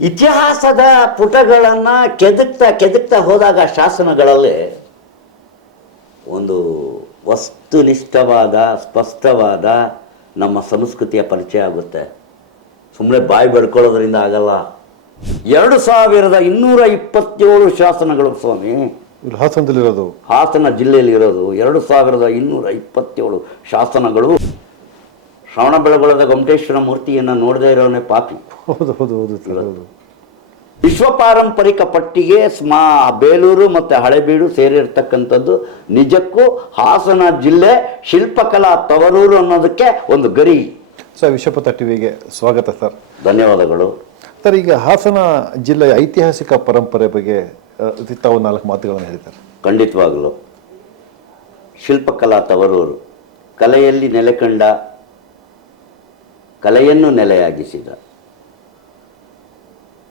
ಇತಿಹಾಸದ ಪುಟಗಳನ್ನು ಕೆದಕ್ತಾ ಹೋದಾಗ ಶಾಸನಗಳಲ್ಲಿ ಒಂದು ವಸ್ತುನಿಷ್ಠವಾದ ಸ್ಪಷ್ಟವಾದ ನಮ್ಮ ಸಂಸ್ಕೃತಿಯ ಪರಿಚಯ ಆಗುತ್ತೆ. ಸುಮ್ಮನೆ ಬಾಯಿ ಬಡ್ಕೊಳ್ಳೋದ್ರಿಂದ ಆಗಲ್ಲ. 2227 ಶಾಸನಗಳು ಸ್ವಾಮಿ ಹಾಸನದಲ್ಲಿರೋದು, ಹಾಸನ ಜಿಲ್ಲೆಯಲ್ಲಿ ಇರೋದು 2227 ಶಾಸನಗಳು. ಶ್ರವಣಬೆಳಗೊಳದ ಗೊಮಟೇಶ್ವರ ಮೂರ್ತಿಯನ್ನು ನೋಡದೇ ಇರೋನೇ ಪಾಪಿ. ಹೌದು ಹೌದು ಹೌದು ಹೌದು. ವಿಶ್ವ ಪಾರಂಪರಿಕ ಪಟ್ಟಿಗೆ ಬೇಲೂರು ಮತ್ತು ಹಳೆಬೀಡು ಸೇರಿರ್ತಕ್ಕಂಥದ್ದು ನಿಜಕ್ಕೂ ಹಾಸನ ಜಿಲ್ಲೆ ಶಿಲ್ಪಕಲಾ ತವರೂರು ಅನ್ನೋದಕ್ಕೆ ಒಂದು ಗರಿ. ಸರ್, ವಿಶ್ವಪಥ ಟಿವಿಗೆ ಸ್ವಾಗತ ಸರ್. ಧನ್ಯವಾದಗಳು ಸರ್. ಈಗ ಹಾಸನ ಜಿಲ್ಲೆಯ ಐತಿಹಾಸಿಕ ಪರಂಪರೆ ಬಗ್ಗೆ ತಾವು 4 ಮಾತುಗಳನ್ನು ಹೇಳಿದ್ದಾರೆ. ಖಂಡಿತವಾಗಲು ಶಿಲ್ಪಕಲಾ ತವರೂರು, ಕಲೆಯಲ್ಲಿ ನೆಲೆಕಂಡ, ಕಲೆಯನ್ನು ನೆಲೆಯಾಗಿಸಿದ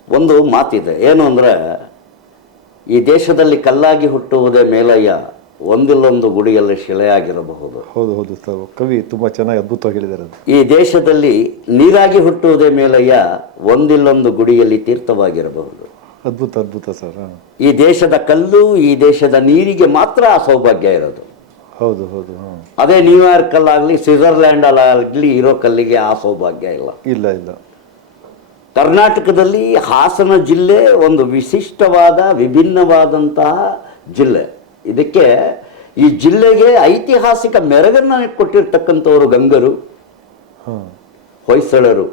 ಒಂದು ಮಾತಿದೆ. ಏನು ಅಂದರೆ, ಈ ದೇಶದಲ್ಲಿ ಕಲ್ಲಾಗಿ ಹುಟ್ಟುವುದೇ ಮೇಲಯ್ಯ, ಒಂದಿಲ್ಲೊಂದು ಗುಡಿಯಲ್ಲಿ ಶಿಲೆಯಾಗಿರಬಹುದು. ಹೌದು ಹೌದು ಸರ್, ಕವಿ ತುಂಬ ಚೆನ್ನಾಗಿ ಅದ್ಭುತವಾಗಿ ಹೇಳಿದ್ದಾರೆ. ಈ ದೇಶದಲ್ಲಿ ನೀರಾಗಿ ಹುಟ್ಟುವುದೇ ಮೇಲಯ್ಯ, ಒಂದಿಲ್ಲೊಂದು ಗುಡಿಯಲ್ಲಿ ತೀರ್ಥವಾಗಿರಬಹುದು. ಅದ್ಭುತ ಅದ್ಭುತ ಸರ್. ಈ ದೇಶದ ಕಲ್ಲು, ಈ ದೇಶದ ನೀರಿಗೆ ಮಾತ್ರ ಆ ಸೌಭಾಗ್ಯ ಇರೋದು. ಹೌದು ಹೌದು. ಅದೇ ನ್ಯೂಯಾರ್ಕ್ ಅಲ್ಲಾಗಲಿ ಸ್ವಿಟ್ಜರ್ಲ್ಯಾಂಡ್ ಅಲ್ಲಾಗಲಿ ಇರೋ ಕಲ್ಲಿಗೆ ಆ ಸೌಭಾಗ್ಯ ಇಲ್ಲ. ಇಲ್ಲ ಇಲ್ಲ. ಕರ್ನಾಟಕದಲ್ಲಿ ಹಾಸನ ಜಿಲ್ಲೆ ಒಂದು ವಿಶಿಷ್ಟವಾದ ವಿಭಿನ್ನವಾದಂತಹ ಜಿಲ್ಲೆ. ಇದಕ್ಕೆ ಈ ಜಿಲ್ಲೆಗೆ ಐತಿಹಾಸಿಕ ಮೆರಗನ್ನು ಕೊಟ್ಟಿರ್ತಕ್ಕಂಥವರು ಗಂಗರು, ಹೊಯ್ಸಳರು.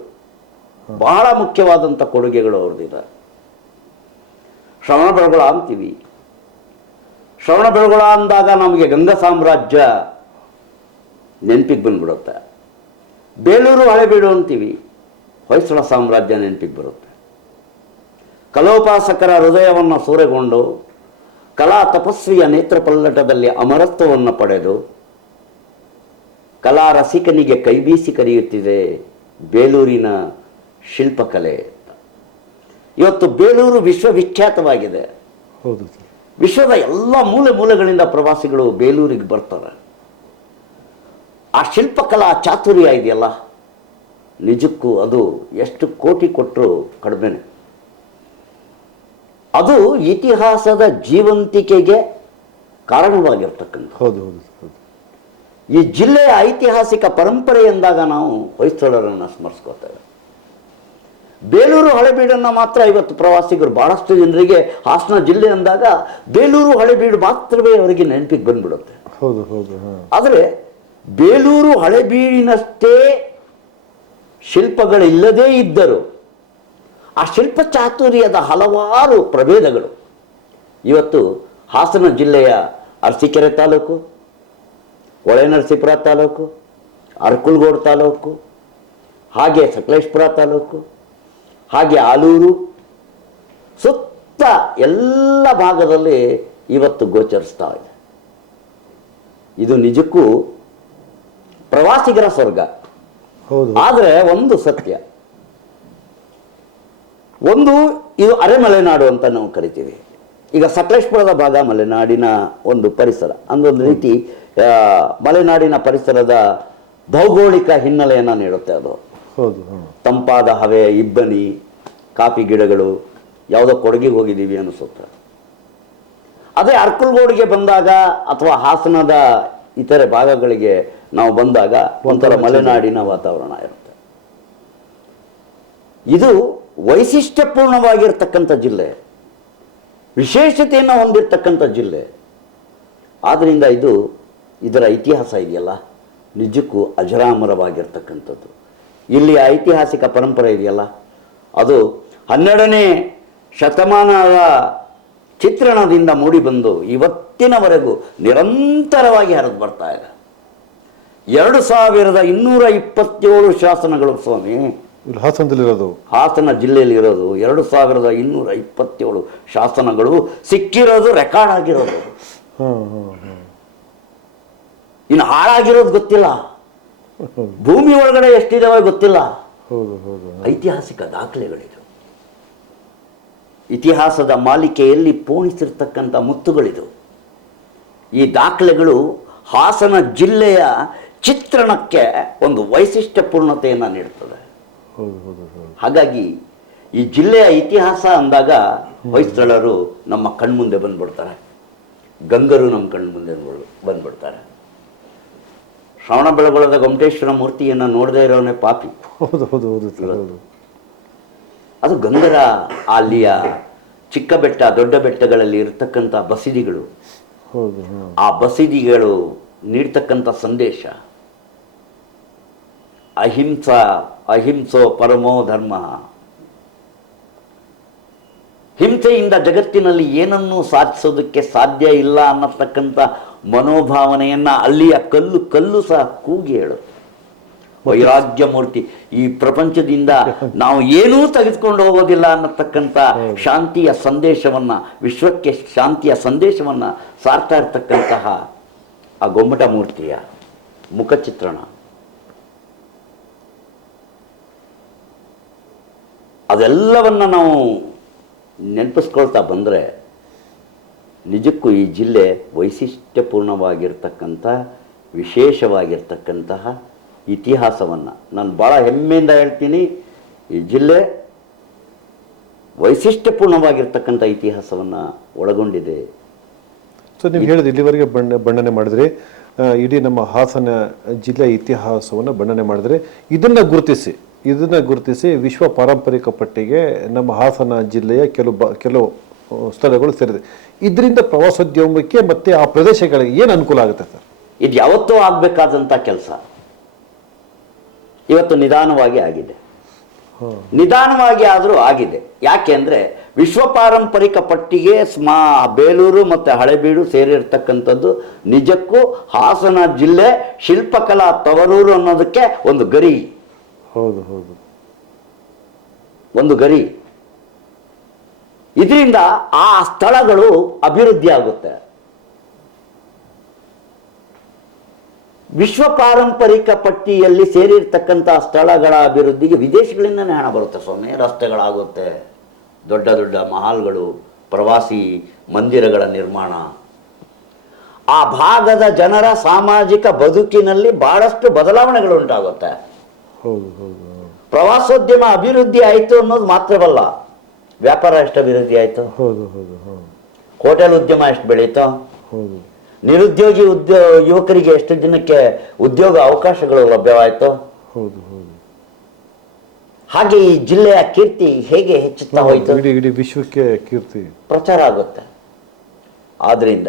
ಬಹಳ ಮುಖ್ಯವಾದಂಥ ಕೊಡುಗೆಗಳು ಅವ್ರದ್ದಿದೆ. ಶ್ರವಣಬೆಳಗೊಳ ಅಂತೀವಿ. ಶ್ರವಣಬೆಳಗೊಳ ಅಂದಾಗ ನಮಗೆ ಗಂಗಾ ಸಾಮ್ರಾಜ್ಯ ನೆನಪಿಗೆ ಬಂದ್ಬಿಡುತ್ತೆ. ಬೇಲೂರು ಹಳೆಬೀಡು ಅಂತೀವಿ, ಹೊಯ್ಸಳ ಸಾಮ್ರಾಜ್ಯ ನೆನಪಿಗೆ ಬರುತ್ತೆ. ಕಲೋಪಾಸಕರ ಹೃದಯವನ್ನು ಸೂರೆಗೊಂಡು ಕಲಾ ತಪಸ್ವಿಯ ನೇತ್ರ ಪಲ್ಲಟದಲ್ಲಿ ಅಮರತ್ವವನ್ನು ಪಡೆದು ಕಲಾ ರಸಿಕನಿಗೆ ಕೈಬೀಸಿ ಕರೆಯುತ್ತಿದೆ ಬೇಲೂರಿನ ಶಿಲ್ಪಕಲೆ. ಇವತ್ತು ಬೇಲೂರು ವಿಶ್ವವಿಖ್ಯಾತವಾಗಿದೆ. ಹೌದು. ವಿಶ್ವದ ಎಲ್ಲ ಮೂಲೆಗಳಿಂದ ಪ್ರವಾಸಿಗಳು ಬೇಲೂರಿಗೆ ಬರ್ತಾರೆ. ಆ ಶಿಲ್ಪಕಲಾ ಚಾತುರ್ಯ ಇದೆಯಲ್ಲ, ನಿಜಕ್ಕೂ ಅದು ಎಷ್ಟು ಕೋಟಿ ಕೊಟ್ಟರು ಕಡಿಮೆನೆ. ಅದು ಇತಿಹಾಸದ ಜೀವಂತಿಕೆಗೆ ಕಾರಣವಾಗಿರ್ತಕ್ಕಂಥ. ಹೌದು ಹೌದು ಹೌದು. ಈ ಜಿಲ್ಲೆಯ ಐತಿಹಾಸಿಕ ಪರಂಪರೆ ಎಂದಾಗ ನಾವು ಹೊಯ್ಸಳರನ್ನು ಸ್ಮರಿಸ್ಕೋತೇವೆ. ಬೇಲೂರು ಹಳೆಬೀಡನ್ನು ಮಾತ್ರ ಇವತ್ತು ಪ್ರವಾಸಿಗರು, ಬಹಳಷ್ಟು ಜನರಿಗೆ ಹಾಸನ ಜಿಲ್ಲೆ ಅಂದಾಗ ಬೇಲೂರು ಹಳೆಬೀಡು ಮಾತ್ರವೇ ಅವರಿಗೆ ನೆನಪಿಗೆ ಬಂದ್ಬಿಡುತ್ತೆ. ಹೌದು ಹೌದು. ಆದರೆ ಬೇಲೂರು ಹಳೆಬೀಡಿನಷ್ಟೇ ಶಿಲ್ಪಗಳಿಲ್ಲದೇ ಇದ್ದರು ಆ ಶಿಲ್ಪ ಚಾತುರ್ಯದ ಹಲವಾರು ಪ್ರಭೇದಗಳು ಇವತ್ತು ಹಾಸನ ಜಿಲ್ಲೆಯ ಅರಸೀಕೆರೆ ತಾಲೂಕು, ಹೊಳೆನರಸೀಪುರ ತಾಲೂಕು, ಅರಕಲಗೂಡು ತಾಲೂಕು, ಹಾಗೆ ಸಕಲೇಶಪುರ ತಾಲೂಕು, ಹಾಗೆ ಆಲೂರು, ಸುತ್ತ ಎಲ್ಲ ಭಾಗದಲ್ಲಿ ಇವತ್ತು ಗೋಚರಿಸ್ತಾ ಇದೆ. ಇದು ನಿಜಕ್ಕೂ ಪ್ರವಾಸಿಗರ ಸ್ವರ್ಗ. ಆದರೆ ಒಂದು ಸತ್ಯ, ಒಂದು ಇದು ಅರೆಮಲೆನಾಡು ಅಂತ ನಾವು ಕರಿತೀವಿ. ಈಗ ಸಕಲೇಶಪುರದ ಭಾಗ ಮಲೆನಾಡಿನ ಒಂದು ಪರಿಸರ, ಅಂದೊಂದು ರೀತಿ ಮಲೆನಾಡಿನ ಪರಿಸರದ ಭೌಗೋಳಿಕ ಹಿನ್ನೆಲೆಯನ್ನು ನೀಡುತ್ತೆ. ಅದು ತಂಪಾದ ಹವೆ, ಇಬ್ಬನಿ, ಕಾಫಿ ಗಿಡಗಳು, ಯಾವುದೋ ಕೊಡಗಿಗೆ ಹೋಗಿದ್ದೀವಿ ಅನಿಸುತ್ತೆ. ಅದೇ ಅರಕಲಗೂಡಿಗೆ ಬಂದಾಗ ಅಥವಾ ಹಾಸನದ ಇತರೆ ಭಾಗಗಳಿಗೆ ನಾವು ಬಂದಾಗ ಒಂಥರ ಮಲೆನಾಡಿನ ವಾತಾವರಣ ಇರುತ್ತೆ. ಇದು ವೈಶಿಷ್ಟ್ಯಪೂರ್ಣವಾಗಿರ್ತಕ್ಕಂಥ ಜಿಲ್ಲೆ, ವಿಶೇಷತೆಯನ್ನು ಹೊಂದಿರತಕ್ಕಂಥ ಜಿಲ್ಲೆ. ಆದ್ದರಿಂದ ಇದರ ಇತಿಹಾಸ ಇದೆಯಲ್ಲ, ನಿಜಕ್ಕೂ ಅಜರಾಮರವಾಗಿರ್ತಕ್ಕಂಥದ್ದು. ಇಲ್ಲಿ ಐತಿಹಾಸಿಕ ಪರಂಪರೆ ಇದೆಯಲ್ಲ, ಅದು 12ನೇ ಶತಮಾನದ ಚಿತ್ರಣದಿಂದ ಮೂಡಿಬಂದು ಇವತ್ತಿನವರೆಗೂ ನಿರಂತರವಾಗಿ ಹರಿದು ಬರ್ತಾ ಇದೆ. 2227 ಶಾಸನಗಳು ಸ್ವಾಮಿ ಹಾಸನದಲ್ಲಿರೋದು, ಹಾಸನ ಜಿಲ್ಲೆಯಲ್ಲಿ ಇರೋದು 2227 ಶಾಸನಗಳು ಸಿಕ್ಕಿರೋದು, ರೆಕಾರ್ಡ್ ಆಗಿರೋದು. ಇನ್ನು ಹಾಳಾಗಿರೋದು ಗೊತ್ತಿಲ್ಲ, ಭೂಮಿ ಒಳಗಡೆ ಎಷ್ಟಿದಾವೆ ಗೊತ್ತಿಲ್ಲ. ಐತಿಹಾಸಿಕ ದಾಖಲೆಗಳಿದು. ಇತಿಹಾಸದ ಮಾಲಿಕೆಯಲ್ಲಿ ಪೋಣಿಸಿರ್ತಕ್ಕಂಥ ಮುತ್ತುಗಳಿದು. ಈ ದಾಖಲೆಗಳು ಹಾಸನ ಜಿಲ್ಲೆಯ ಚಿತ್ರಣಕ್ಕೆ ಒಂದು ವೈಶಿಷ್ಟ್ಯಪೂರ್ಣತೆಯನ್ನು ನೀಡುತ್ತದೆ. ಹಾಗಾಗಿ ಈ ಜಿಲ್ಲೆಯ ಇತಿಹಾಸ ಅಂದಾಗ ಹೊಯ್ಸಳರು ನಮ್ಮ ಕಣ್ಮುಂದೆ ಬಂದ್ಬಿಡ್ತಾರೆ, ಗಂಗರು ನಮ್ಮ ಕಣ್ಮುಂದೆ ಬಂದ್ಬಿಡ್ತಾರೆ. ಶ್ರವಣಬೆಳಗೊಳದ ಗೊಮಟೇಶ್ವರ ಮೂರ್ತಿಯನ್ನು ನೋಡದೇ ಇರೋನೇ ಪಾಪಿ. ಹೌದು ಹೌದು ಹೌದು ಸರ್, ಹೌದು. ಅದು ಗಂಗರ ಅಲ್ಲಿಯ ಚಿಕ್ಕ ಬೆಟ್ಟ ದೊಡ್ಡ ಬೆಟ್ಟಗಳಲ್ಲಿ ಇರತಕ್ಕಂಥ ಬಸಿದಿಗಳು, ಹೌದು. ಆ ಬಸಿದಿಗಳು ನೀಡ್ತಕ್ಕಂಥ ಸಂದೇಶ ಅಹಿಂಸೋ ಪರಮೋ ಧರ್ಮ. ಹಿಂಸೆಯಿಂದ ಜಗತ್ತಿನಲ್ಲಿ ಏನನ್ನೂ ಸಾಧಿಸೋದಕ್ಕೆ ಸಾಧ್ಯ ಇಲ್ಲ ಅನ್ನತಕ್ಕಂಥ ಮನೋಭಾವನೆಯನ್ನ ಅಲ್ಲಿಯ ಕಲ್ಲು ಕಲ್ಲು ಸಹ ಕೂಗಿ ಹೇಳುತ್ತೆ. ವೈರಾಗ್ಯ ಮೂರ್ತಿ, ಈ ಪ್ರಪಂಚದಿಂದ ನಾವು ಏನೂ ತೆಗೆದುಕೊಂಡು ಹೋಗೋದಿಲ್ಲ ಅನ್ನತಕ್ಕಂಥ ಶಾಂತಿಯ ಸಂದೇಶವನ್ನ, ವಿಶ್ವಕ್ಕೆ ಶಾಂತಿಯ ಸಂದೇಶವನ್ನ ಸಾರ್ತಾ ಇರ್ತಕ್ಕಂತಹ ಆ ಗೊಮ್ಮಟ ಮೂರ್ತಿಯ ಮುಖಚಿತ್ರಣ, ಅದೆಲ್ಲವನ್ನ ನಾವು ನೆನಪಿಸ್ಕೊಳ್ತಾ ಬಂದರೆ ನಿಜಕ್ಕೂ ಈ ಜಿಲ್ಲೆ ವೈಶಿಷ್ಟ್ಯಪೂರ್ಣವಾಗಿರ್ತಕ್ಕಂಥ ವಿಶೇಷವಾಗಿರ್ತಕ್ಕಂತಹ ಇತಿಹಾಸವನ್ನು ನಾನು ಭಾಳ ಹೆಮ್ಮೆಯಿಂದ ಹೇಳ್ತೀನಿ. ಈ ಜಿಲ್ಲೆ ವೈಶಿಷ್ಟ್ಯಪೂರ್ಣವಾಗಿರ್ತಕ್ಕಂಥ ಇತಿಹಾಸವನ್ನು ಒಳಗೊಂಡಿದೆ. ಸೊ ನೀವು ಹೇಳಿದ ಇಲ್ಲಿವರೆಗೆ ಬಣ್ಣನೆ ಮಾಡಿದ್ರೆ ಇಡೀ ನಮ್ಮ ಹಾಸನ ಜಿಲ್ಲೆಯ ಇತಿಹಾಸವನ್ನು ಬಣ್ಣನೆ ಮಾಡಿದ್ರೆ ಇದನ್ನು ಗುರುತಿಸಿ ವಿಶ್ವ ಪಾರಂಪರಿಕ ಪಟ್ಟಿಗೆ ನಮ್ಮ ಹಾಸನ ಜಿಲ್ಲೆಯ ಕೆಲವು ಸ್ಥಳಗಳು ಸೇರಿದೆ. ಇದರಿಂದ ಪ್ರವಾಸೋದ್ಯಮಕ್ಕೆ ಮತ್ತೆ ಆ ಪ್ರದೇಶಗಳಿಗೆ ಏನು ಅನುಕೂಲ ಆಗುತ್ತೆ ಸರ್? ಇದು ಯಾವತ್ತೂ ಆಗಬೇಕಾದಂಥ ಕೆಲಸ ಇವತ್ತು ನಿಧಾನವಾಗಿ ಆಗಿದೆ. ನಿಧಾನವಾಗಿ ಆದರೂ ಆಗಿದೆ. ಯಾಕೆ ಅಂದರೆ ವಿಶ್ವ ಪಾರಂಪರಿಕ ಪಟ್ಟಿಗೆ ಬೇಲೂರು ಮತ್ತು ಹಳೆಬೀಡು ಸೇರಿರ್ತಕ್ಕಂಥದ್ದು ನಿಜಕ್ಕೂ ಹಾಸನ ಜಿಲ್ಲೆ ಶಿಲ್ಪಕಲಾ ತವರೂರು ಅನ್ನೋದಕ್ಕೆ ಒಂದು ಗರಿ. ಹೌದು ಹೌದು, ಒಂದು ಗರಿ. ಇದರಿಂದ ಆ ಸ್ಥಳಗಳು ಅಭಿವೃದ್ಧಿ ಆಗುತ್ತೆ. ವಿಶ್ವ ಪಾರಂಪರಿಕ ಪಟ್ಟಿಯಲ್ಲಿ ಸೇರಿರ್ತಕ್ಕಂಥ ಸ್ಥಳಗಳ ಅಭಿವೃದ್ಧಿಗೆ ವಿದೇಶಗಳಿಂದನೇ ಹಣ ಬರುತ್ತೆ ಸ್ವಾಮಿ. ರಸ್ತೆಗಳಾಗುತ್ತೆ, ದೊಡ್ಡ ದೊಡ್ಡ ಮಹಾಲ್ಗಳು, ಪ್ರವಾಸಿ ಮಂದಿರಗಳ ನಿರ್ಮಾಣ, ಆ ಭಾಗದ ಜನರ ಸಾಮಾಜಿಕ ಬದುಕಿನಲ್ಲಿ ಬಹಳಷ್ಟು ಬದಲಾವಣೆಗಳು ಉಂಟಾಗುತ್ತೆ. ಹೌದು ಹೌದು. ಪ್ರವಾಸೋದ್ಯಮ ಅಭಿವೃದ್ಧಿ ಆಯಿತು ಅನ್ನೋದು ಮಾತ್ರವಲ್ಲ, ವ್ಯಾಪಾರ ಎಷ್ಟು ಅಭಿವೃದ್ಧಿ ಆಯಿತು, ಹೌದು ಹೌದು, ಹೋಟೆಲ್ ಉದ್ಯಮ ಎಷ್ಟು ಬೆಳೀತು, ಹೌದು, ನಿರುದ್ಯೋಗಿ ಯುವಕರಿಗೆ ಎಷ್ಟು ದಿನಕ್ಕೆ ಉದ್ಯೋಗ ಅವಕಾಶಗಳು ಲಭ್ಯವಾಯಿತು. ಹೌದು ಹೌದು. ಹಾಗೆ ಈ ಜಿಲ್ಲೆಯ ಕೀರ್ತಿ ಹೇಗೆ ಹೆಚ್ಚುತ್ತಾ ಹೋಯಿತು, ಇಡೀ ವಿಶ್ವಕ್ಕೆ ಕೀರ್ತಿ ಪ್ರಚಾರ ಆಗುತ್ತೆ. ಆದ್ರಿಂದ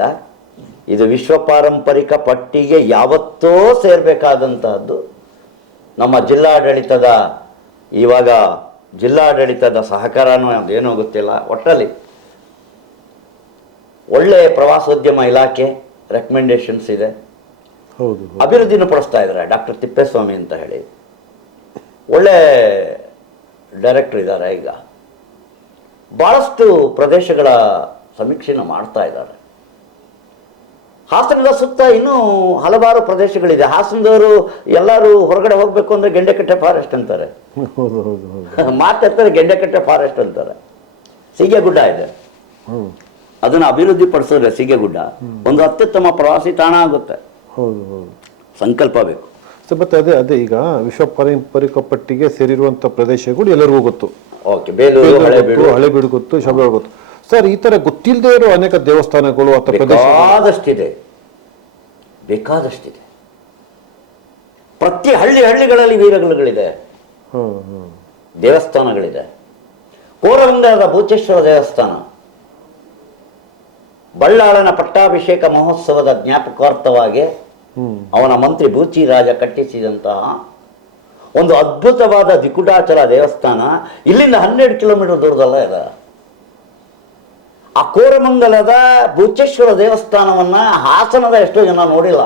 ಇದು ವಿಶ್ವ ಪಾರಂಪರಿಕ ಪಟ್ಟಿಗೆ ಯಾವತ್ತೋ ಸೇರ್ಬೇಕಾದಂತಹದ್ದು. ನಮ್ಮ ಜಿಲ್ಲಾಡಳಿತದ ಇವಾಗ ಜಿಲ್ಲಾಡಳಿತದ ಸಹಕಾರನೂ ಅದೇನೋ ಗೊತ್ತಿಲ್ಲ, ಒಟ್ಟಲ್ಲಿ ಒಳ್ಳೆ ಪ್ರವಾಸೋದ್ಯಮ ಇಲಾಖೆ ರೆಕಮೆಂಡೇಶನ್ಸ್ ಇದೆ. ಹೌದು, ಅಭಿವೃದ್ಧಿನೂ ಪಡಿಸ್ತಾ ಇದ್ದಾರೆ. ಡಾಕ್ಟರ್ ತಿಪ್ಪೇಸ್ವಾಮಿ ಅಂತ ಹೇಳಿ ಒಳ್ಳೆ ಡೈರೆಕ್ಟರ್ ಇದ್ದಾರೆ. ಈಗ ಬಹಳಷ್ಟು ಪ್ರದೇಶಗಳ ಸಮೀಕ್ಷೆನ ಮಾಡ್ತಾ ಇದ್ದಾರೆ. ಹಾಸನದ ಸುತ್ತ ಇನ್ನೂ ಹಲವಾರು ಪ್ರದೇಶಗಳಿದೆ. ಹಾಸನದವರು ಎಲ್ಲರೂ ಹೊರಗಡೆ ಹೋಗ್ಬೇಕು ಅಂದ್ರೆ ಗೆಂಡೆಕಟ್ಟೆ ಫಾರೆಸ್ಟ್ ಅಂತಾರೆ, ಮಾತಾಡ್ತಾರೆ ಗೆಂಡೆಕಟ್ಟೆ ಫಾರೆಸ್ಟ್ ಅಂತಾರೆ. ಸೀಗೆಗುಡ್ಡ ಇದೆ, ಅದನ್ನು ಅಭಿವೃದ್ಧಿ ಪಡಿಸಿದ್ರೆ ಸೀಗೆಗುಡ್ಡ ಒಂದು ಅತ್ಯುತ್ತಮ ಪ್ರವಾಸಿ ತಾಣ ಆಗುತ್ತೆ. ಸಂಕಲ್ಪ ಬೇಕು. ಸೊ ಮತ್ತೆ ಅದೇ ಈಗ ವಿಶ್ವ ಪಾರಂಪರಿಕ ಪಟ್ಟಿಗೆ ಸೇರಿರುವಂಥ ಪ್ರದೇಶಗಳು ಎಲ್ಲರಿಗೂ ಗೊತ್ತು. ಓಕೆ, ಬೇಲೂರು, ಹಳೆಬೀಡು ಗೊತ್ತು, ಶಬಳ ಗೊತ್ತು. ಸರ್, ಈ ತರ ಗೊತ್ತಿಲ್ಲದೆ ಇರೋ ಅನೇಕ ದೇವಸ್ಥಾನಗಳು ಅಥವಾ ಬೇಕಾದಷ್ಟಿದೆ. ಪ್ರತಿ ಹಳ್ಳಿಗಳಲ್ಲಿ ವೀರಗಳಿದೆ, ದೇವಸ್ಥಾನಗಳಿದೆ. ಕೋರಮಂಗಲದ ಭೂಚೇಶ್ವರ ದೇವಸ್ಥಾನ ಬಳ್ಳಾಳನ ಪಟ್ಟಾಭಿಷೇಕ ಮಹೋತ್ಸವದ ಜ್ಞಾಪಕಾರ್ಥವಾಗಿ ಅವನ ಮಂತ್ರಿ ಬೂಚಿರಾಜ ಕಟ್ಟಿಸಿದಂತಹ ಒಂದು ಅದ್ಭುತವಾದ ದಿಕುಟಾಚಲ ದೇವಸ್ಥಾನ ಇಲ್ಲಿಂದ 12 ಕಿಲೋಮೀಟರ್ ದೂರದಲ್ಲ ಇದೆ. ಆ ಕೋರಮಂಗಲದ ಭೂಚೇಶ್ವರ ದೇವಸ್ಥಾನವನ್ನ ಹಾಸನದ ಎಷ್ಟೋ ಜನ ನೋಡಿಲ್ಲ.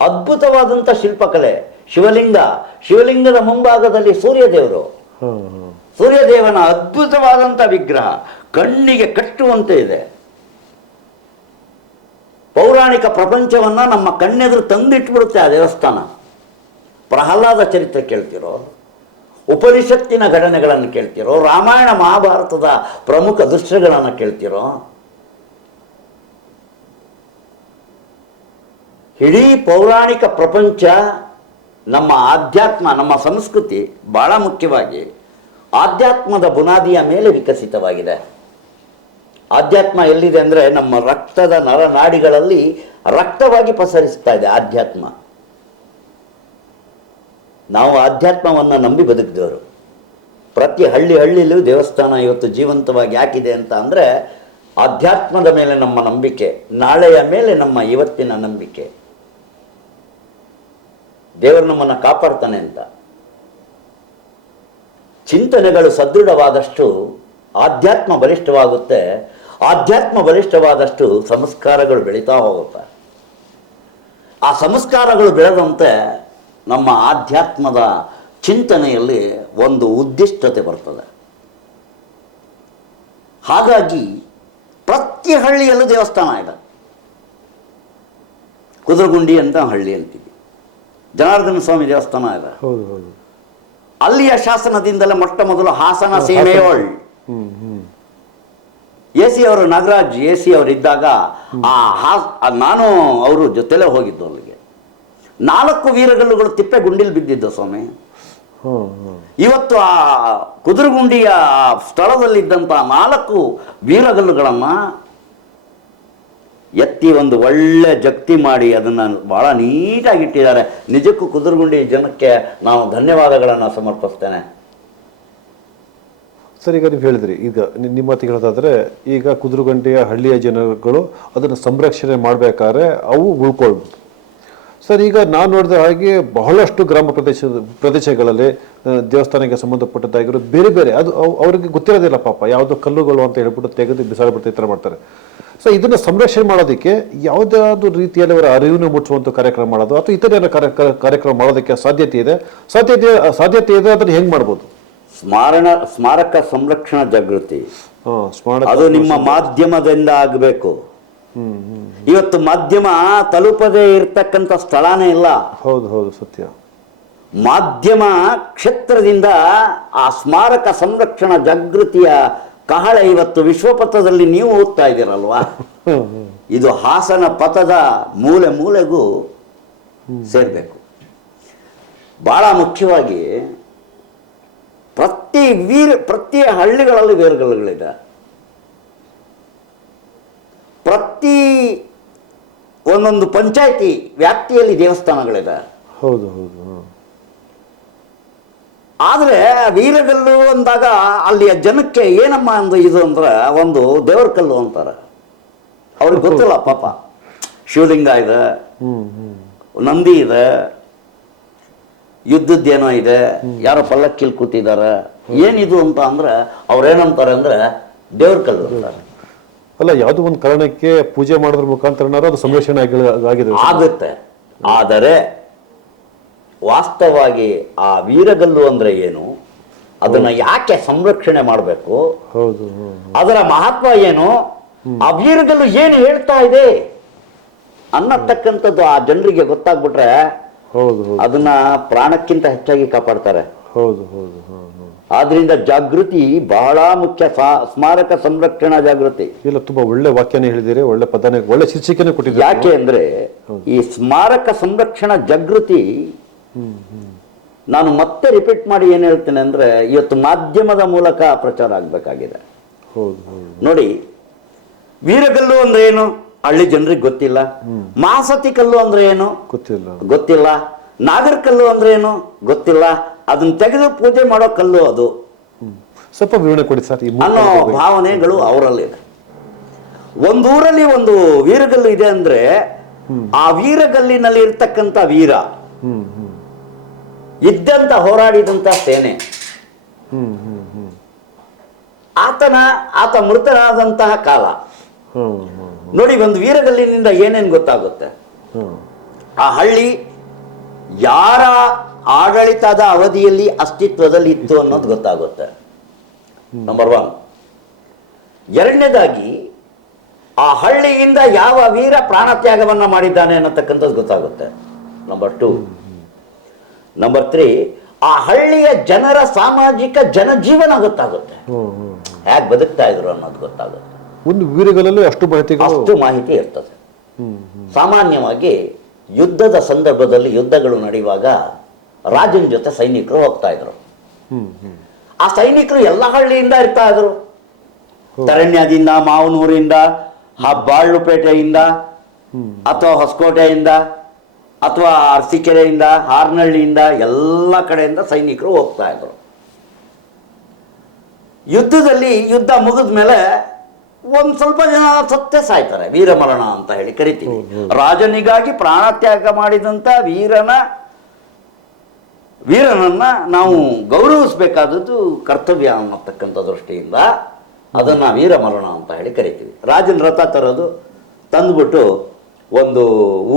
ಅದ್ಭುತವಾದಂಥ ಶಿಲ್ಪಕಲೆ. ಶಿವಲಿಂಗದ ಮುಂಭಾಗದಲ್ಲಿ ಸೂರ್ಯದೇವನ ಅದ್ಭುತವಾದಂಥ ವಿಗ್ರಹ ಕಣ್ಣಿಗೆ ಕಟ್ಟುವಂತೆ ಇದೆ. ಪೌರಾಣಿಕ ಪ್ರಪಂಚವನ್ನ ನಮ್ಮ ಕಣ್ಣೆದುರು ತಂದಿಟ್ಬಿಡುತ್ತೆ ಆ ದೇವಸ್ಥಾನ. ಪ್ರಹ್ಲಾದ ಚರಿತ್ರೆ ಕೇಳ್ತಿರೋ, ಉಪನಿಷತ್ತಿನ ಘಟನೆಗಳನ್ನು ಕೇಳ್ತಿರೋ, ರಾಮಾಯಣ ಮಹಾಭಾರತದ ಪ್ರಮುಖ ದೃಶ್ಯಗಳನ್ನು ಕೇಳ್ತಿರೋ, ಇಡೀ ಪೌರಾಣಿಕ ಪ್ರಪಂಚ, ನಮ್ಮ ಆಧ್ಯಾತ್ಮ, ನಮ್ಮ ಸಂಸ್ಕೃತಿ, ಬಹಳ ಮುಖ್ಯವಾಗಿ ಆಧ್ಯಾತ್ಮದ ಬುನಾದಿಯ ಮೇಲೆ ವಿಕಸಿತವಾಗಿದೆ. ಆಧ್ಯಾತ್ಮ ಎಲ್ಲಿದೆ ಅಂದರೆ ನಮ್ಮ ರಕ್ತದ ನರನಾಡಿಗಳಲ್ಲಿ ರಕ್ತವಾಗಿ ಪಸರಿಸ್ತಾ ಇದೆ ಆಧ್ಯಾತ್ಮ. ನಾವು ಆಧ್ಯಾತ್ಮವನ್ನು ನಂಬಿ ಬದುಕಿದವರು. ಪ್ರತಿ ಹಳ್ಳಿಯಲ್ಲೂ ದೇವಸ್ಥಾನ ಇವತ್ತು ಜೀವಂತವಾಗಿ ಯಾಕಿದೆ ಅಂತ ಅಂದರೆ ಆಧ್ಯಾತ್ಮದ ಮೇಲೆ ನಮ್ಮ ನಂಬಿಕೆ, ನಾಳೆಯ ಮೇಲೆ ನಮ್ಮ ಇವತ್ತಿನ ನಂಬಿಕೆ. ದೇವರು ನಮ್ಮನ್ನು ಕಾಪಾಡ್ತಾನೆ ಅಂತ. ಚಿಂತನೆಗಳು ಸದೃಢವಾದಷ್ಟು ಆಧ್ಯಾತ್ಮ ಬಲಿಷ್ಠವಾಗುತ್ತೆ. ಆಧ್ಯಾತ್ಮ ಬಲಿಷ್ಠವಾದಷ್ಟು ಸಂಸ್ಕಾರಗಳು ಬೆಳೀತಾ ಹೋಗುತ್ತೆ. ಆ ಸಂಸ್ಕಾರಗಳು ಬೆಳೆದಂತೆ ನಮ್ಮ ಆಧ್ಯಾತ್ಮದ ಚಿಂತನೆಯಲ್ಲಿ ಒಂದು ಉದ್ದಿಷ್ಟತೆ ಬರ್ತದೆ. ಹಾಗಾಗಿ ಪ್ರತಿ ಹಳ್ಳಿಯಲ್ಲೂ ದೇವಸ್ಥಾನ ಇದೆ. ಕುದುರಗುಂಡಿ ಅಂತ ಹಳ್ಳಿ ಅಂತೀವಿ, ಜನಾರ್ದನ ಸ್ವಾಮಿ ದೇವಸ್ಥಾನ ಇದೆ. ಹೌದು ಹೌದು. ಅಲ್ಲಿಯ ಶಾಸನದಿಂದಲೇ ಮೊಟ್ಟ ಮೊದಲು ಹಾಸನ ಸೀಮೆಯೋಳ್ AC ಅವರು ನಾಗರಾಜ್ AC ಅವರು ಇದ್ದಾಗ ನಾನು ಅವರು ಜೊತೆಲೇ ಹೋಗಿದ್ದು ಅಲ್ಲಿಗೆ. 4 ವೀರಗಲ್ಲುಗಳು ತಿಪ್ಪೆಗುಂಡಿಲಿ ಬಿದ್ದಿದ್ದು ಸ್ವಾಮಿ. ಇವತ್ತು ಆ ಕುದುರಗುಂಡಿಯ ಸ್ಥಳದಲ್ಲಿದ್ದಂಥ 4 ವೀರಗಲ್ಲುಗಳನ್ನು ಎತ್ತಿ ಒಂದು ಒಳ್ಳೆ ಜಗ್ತಿ ಮಾಡಿ ಅದನ್ನು ಬಹಳ ನೀಟಾಗಿ ಇಟ್ಟಿದ್ದಾರೆ. ನಿಜಕ್ಕೂ ಕುದುರಗುಂಡಿ ಜನಕ್ಕೆ ನಾವು ಧನ್ಯವಾದಗಳನ್ನು ಸಮರ್ಪಿಸ್ತೇನೆ. ಸರ್, ಈಗ ನೀವು ಹೇಳಿದ್ರಿ, ಈಗ ನಿಮ್ಮ ಮಾತಿಗೆ ಹೇಳೋದಾದ್ರೆ ಈಗ ಕುದುರಗುಂಡಿಯ ಹಳ್ಳಿಯ ಜನಗಳು ಅದನ್ನು ಸಂರಕ್ಷಣೆ ಮಾಡಬೇಕಾದ್ರೆ ಅವು ಉಳ್ಕೊಳ್ಬೋದು. ಸರ್, ಈಗ ನಾನು ನೋಡಿದ ಹಾಗೆ ಬಹಳಷ್ಟು ಗ್ರಾಮ ಪ್ರದೇಶಗಳಲ್ಲಿ ದೇವಸ್ಥಾನಕ್ಕೆ ಸಂಬಂಧಪಟ್ಟದ್ದಾಗಿರೋ ಬೇರೆ ಬೇರೆ ಅದು ಅವರಿಗೆ ಗೊತ್ತಿರೋದಿಲ್ಲ ಪಾಪ, ಯಾವುದೋ ಕಲ್ಲುಗಳು ಅಂತ ಹೇಳ್ಬಿಟ್ಟು ತೆಗೆದು ಬಿಸಾಡ್ಬಿಟ್ಟು ಈ ಥರ ಮಾಡ್ತಾರೆ. ಸೊ ಇದನ್ನು ಸಂರಕ್ಷಣೆ ಮಾಡೋದಕ್ಕೆ ಯಾವುದಾದ್ರು ರೀತಿಯಲ್ಲಿ ಅವರ ಅರಿವನ್ನು ಮುಚ್ಚುವಂಥ ಕಾರ್ಯಕ್ರಮ ಮಾಡೋದು ಅಥವಾ ಇತರ ಕಾರ್ಯಕ್ರಮ ಮಾಡೋದಕ್ಕೆ ಸಾಧ್ಯತೆ ಇದೆ ಅದನ್ನು ಹೆಂಗೆ ಮಾಡ್ಬೋದು? ಸ್ಮಾರಕ ಸಂರಕ್ಷಣಾ ಜಾಗೃತಿ ಅದು ನಿಮ್ಮ ಮಾಧ್ಯಮದಿಂದ ಆಗಬೇಕು. ಇವತ್ತು ಮಾಧ್ಯಮ ತಲುಪದೇ ಇರ್ತಕ್ಕಂಥ ಸ್ಥಳನೇ ಇಲ್ಲ. ಹೌದು ಹೌದು, ಸತ್ಯ. ಮಾಧ್ಯಮ ಕ್ಷೇತ್ರದಿಂದ ಆ ಸ್ಮಾರಕ ಸಂರಕ್ಷಣಾ ಜಾಗೃತಿಯ ಕಹಳೆ ಇವತ್ತು ವಿಶ್ವಪಥದಲ್ಲಿ ನೀವು ಓದ್ತಾ ಇದ್ದೀರಲ್ವಾ. ಇದು ಹಾಸನ ಪಥದ ಮೂಲೆ ಮೂಲೆಗೂ ಸೇರಬೇಕು. ಬಹಳ ಮುಖ್ಯವಾಗಿ ಪ್ರತಿ ಹಳ್ಳಿಗಳಲ್ಲಿ ವೀರಗಲ್ಲುಗಳಿದೆ. ಪ್ರತಿ ಒಂದೊಂದು ಪಂಚಾಯಿತಿ ವ್ಯಾಪ್ತಿಯಲ್ಲಿ ದೇವಸ್ಥಾನಗಳಿದೆ. ಹೌದು ಹೌದು. ಆದರೆ ವೀರಗಲ್ಲು ಅಂದಾಗ ಅಲ್ಲಿಯ ಜನಕ್ಕೆ ಏನಮ್ಮ ಇದು ಅಂದ್ರೆ ಒಂದು ದೇವರ ಕಲ್ಲು ಅಂತಾರೆ. ಅವ್ರಿಗೆ ಗೊತ್ತಿಲ್ಲ ಪಾಪ. ಶಿವಲಿಂಗ ಇದೆ, ನಂದಿ ಇದೆ, ಯುದ್ಧದ್ದೇನೋ ಇದೆ, ಯಾರೋ ಪಲ್ಲಕ್ಕಿಲ್ ಕೂತಿದ್ದಾರೆ, ಏನಿದು ಅಂತ ಅಂದ್ರೆ ಅವ್ರೇನಂತಾರೆ ಅಂದ್ರೆ ದೇವ್ರ ಕಲ್ಲು ಅಂತಾರೆ. ಅಲ್ಲ, ಯಾವುದೋ ಒಂದು ಕಾರಣಕ್ಕೆ ಪೂಜೆ ಮಾಡೋದ್ರ ಮುಖಾಂತರ ಅದು ಸಂರಕ್ಷಣೆ ಆಗುತ್ತೆ. ಆದರೆ ವಾಸ್ತವವಾಗಿ ಆ ವೀರಗಲ್ಲು ಅಂದ್ರೆ ಏನು, ಅದನ್ನ ಯಾಕೆ ಸಂರಕ್ಷಣೆ ಮಾಡಬೇಕು, ಅದರ ಮಹತ್ವ ಏನು, ಆ ವೀರಗಲ್ಲು ಏನು ಹೇಳ್ತಾ ಇದೆ ಅನ್ನತಕ್ಕಂಥದ್ದು ಆ ಜನರಿಗೆ ಗೊತ್ತಾಗ್ಬಿಟ್ರೆ ಅದನ್ನ ಪ್ರಾಣಕ್ಕಿಂತ ಹೆಚ್ಚಾಗಿ ಕಾಪಾಡ್ತಾರೆ. ಆದ್ರಿಂದ ಜಾಗೃತಿ ಬಹಳ ಮುಖ್ಯ. ಸ್ಮಾರಕ ಸಂರಕ್ಷಣಾ ಜಾಗೃತಿ. ಇಲ್ಲ, ತುಂಬಾ ಒಳ್ಳೆ ವಾಕ್ಯನೇ ಹೇಳಿದಿರಿ, ಒಳ್ಳೆ ಪದನೇ, ಒಳ್ಳೆ ಶೀರ್ಷಿಕೆನೇ ಕೊಟ್ಟಿದ್ದೀರಿ. ಯಾಕೆ ಅಂದ್ರೆ ಈ ಸ್ಮಾರಕ ಸಂರಕ್ಷಣಾ ಜಾಗೃತಿ ನಾನು ಮತ್ತೆ ರಿಪೀಟ್ ಮಾಡಿ ಏನ್ ಹೇಳ್ತೇನೆ ಅಂದ್ರೆ ಇವತ್ತು ಮಾಧ್ಯಮದ ಮೂಲಕ ಪ್ರಚಾರ ಆಗ್ಬೇಕಾಗಿದೆ. ನೋಡಿ, ವೀರಗಲ್ಲು ಅಂದ್ರೆ ಏನು ಹಳ್ಳಿ ಜನರಿಗೆ ಗೊತ್ತಿಲ್ಲ. ಮಹಾಸತಿ ಕಲ್ಲು ಅಂದ್ರೆ ಏನು ಗೊತ್ತಿಲ್ಲ. ನಾಗರ ಕಲ್ಲು ಅಂದ್ರೆ ಏನು ಗೊತ್ತಿಲ್ಲ. ಅದನ್ನ ತೆಗೆದು ಪೂಜೆ ಮಾಡೋ ಕಲ್ಲು ಅದು. ಸ್ವಲ್ಪ ವಿವರಣೆ ಕೊಡಿ ಸರ್ ಅನ್ನೋ ಭಾವನೆಗಳು ಅವರಲ್ಲಿದೆ. ಒಂದೂರಲ್ಲಿ ಒಂದು ವೀರಗಲ್ಲು ಇದೆ ಅಂದ್ರೆ ಆ ವೀರಗಲ್ಲಿನಲ್ಲಿ ಇರ್ತಕ್ಕಂಥ ವೀರ ಇದ್ದಂತ ಹೋರಾಡಿದಂತ ಸೇನೆ, ಆತ ಮೃತರಾದಂತಹ ಕಾಲ ನೋಡಿ. ಒಂದು ವೀರಗಲ್ಲಿನಿಂದ ಏನೇನು ಗೊತ್ತಾಗುತ್ತೆ, ಆ ಹಳ್ಳಿ ಯಾರ ಆಡಳಿತದ ಅವಧಿಯಲ್ಲಿ ಅಸ್ತಿತ್ವದಲ್ಲಿ ಇತ್ತು ಅನ್ನೋದು ಗೊತ್ತಾಗುತ್ತೆ. ನಂಬರ್ 1. ಎರಡನೇದಾಗಿ ಆ ಹಳ್ಳಿಯಿಂದ ಯಾವ ವೀರ ಪ್ರಾಣತ್ಯಾಗವನ್ನ ಮಾಡಿದ್ದಾನೆ ಅನ್ನತಕ್ಕಂಥದ್ದು ಗೊತ್ತಾಗುತ್ತೆ. ನಂಬರ್ 2. ನಂಬರ್ 3, ಆ ಹಳ್ಳಿಯ ಜನರ ಸಾಮಾಜಿಕ ಜನಜೀವನ ಗೊತ್ತಾಗುತ್ತೆ, ಹೇಗೆ ಬದುಕ್ತಾ ಇದ್ರು ಅನ್ನೋದು ಗೊತ್ತಾಗುತ್ತೆ. ಒಂದು ವೀರಗಲ್ಲಲ್ಲಿ ಅಷ್ಟು ಮಾಹಿತಿ ಇರ್ತದೆ. ಸಾಮಾನ್ಯವಾಗಿ ಯುದ್ಧದ ಸಂದರ್ಭದಲ್ಲಿ ಯುದ್ಧಗಳು ನಡೆಯುವಾಗ ರಾಜನ ಜೊತೆ ಸೈನಿಕರು ಹೋಗ್ತಾ ಇದ್ರು. ಆ ಸೈನಿಕರು ಎಲ್ಲ ಹಳ್ಳಿಯಿಂದ ಇರ್ತಾ ಇದ್ರು. ತರಣ್ಯದಿಂದ, ಮಾವನೂರಿಂದ, ಬಾಳ್ಳುಪೇಟೆಯಿಂದ, ಅಥವಾ ಹೊಸಕೋಟೆಯಿಂದ, ಅಥವಾ ಅರಸೀಕೆರೆಯಿಂದ, ಹಾರನಹಳ್ಳಿಯಿಂದ, ಎಲ್ಲ ಕಡೆಯಿಂದ ಸೈನಿಕರು ಹೋಗ್ತಾ ಇದ್ರು. ಯುದ್ಧದಲ್ಲಿ ಯುದ್ಧ ಮುಗಿದ ಮೇಲೆ ಒಂದು ಸ್ವಲ್ಪ ಜನ ಸತ್ತೇ ಸಾಯ್ತಾರೆ, ವೀರಮರಣ ಅಂತ ಹೇಳಿ ಕರಿತೀವಿ. ರಾಜನಿಗಾಗಿ ಪ್ರಾಣತ್ಯಾಗ ಮಾಡಿದಂಥ ವೀರನನ್ನ ನಾವು ಗೌರವಿಸಬೇಕಾದದ್ದು ಕರ್ತವ್ಯ ಅನ್ನತಕ್ಕಂಥ ದೃಷ್ಟಿಯಿಂದ ಅದನ್ನ ವೀರಮರಣ ಅಂತ ಹೇಳಿ ಕರಿತೀವಿ. ರಾಜನ ರಥ ತರೋದು, ತಂದ್ಬಿಟ್ಟು ಒಂದು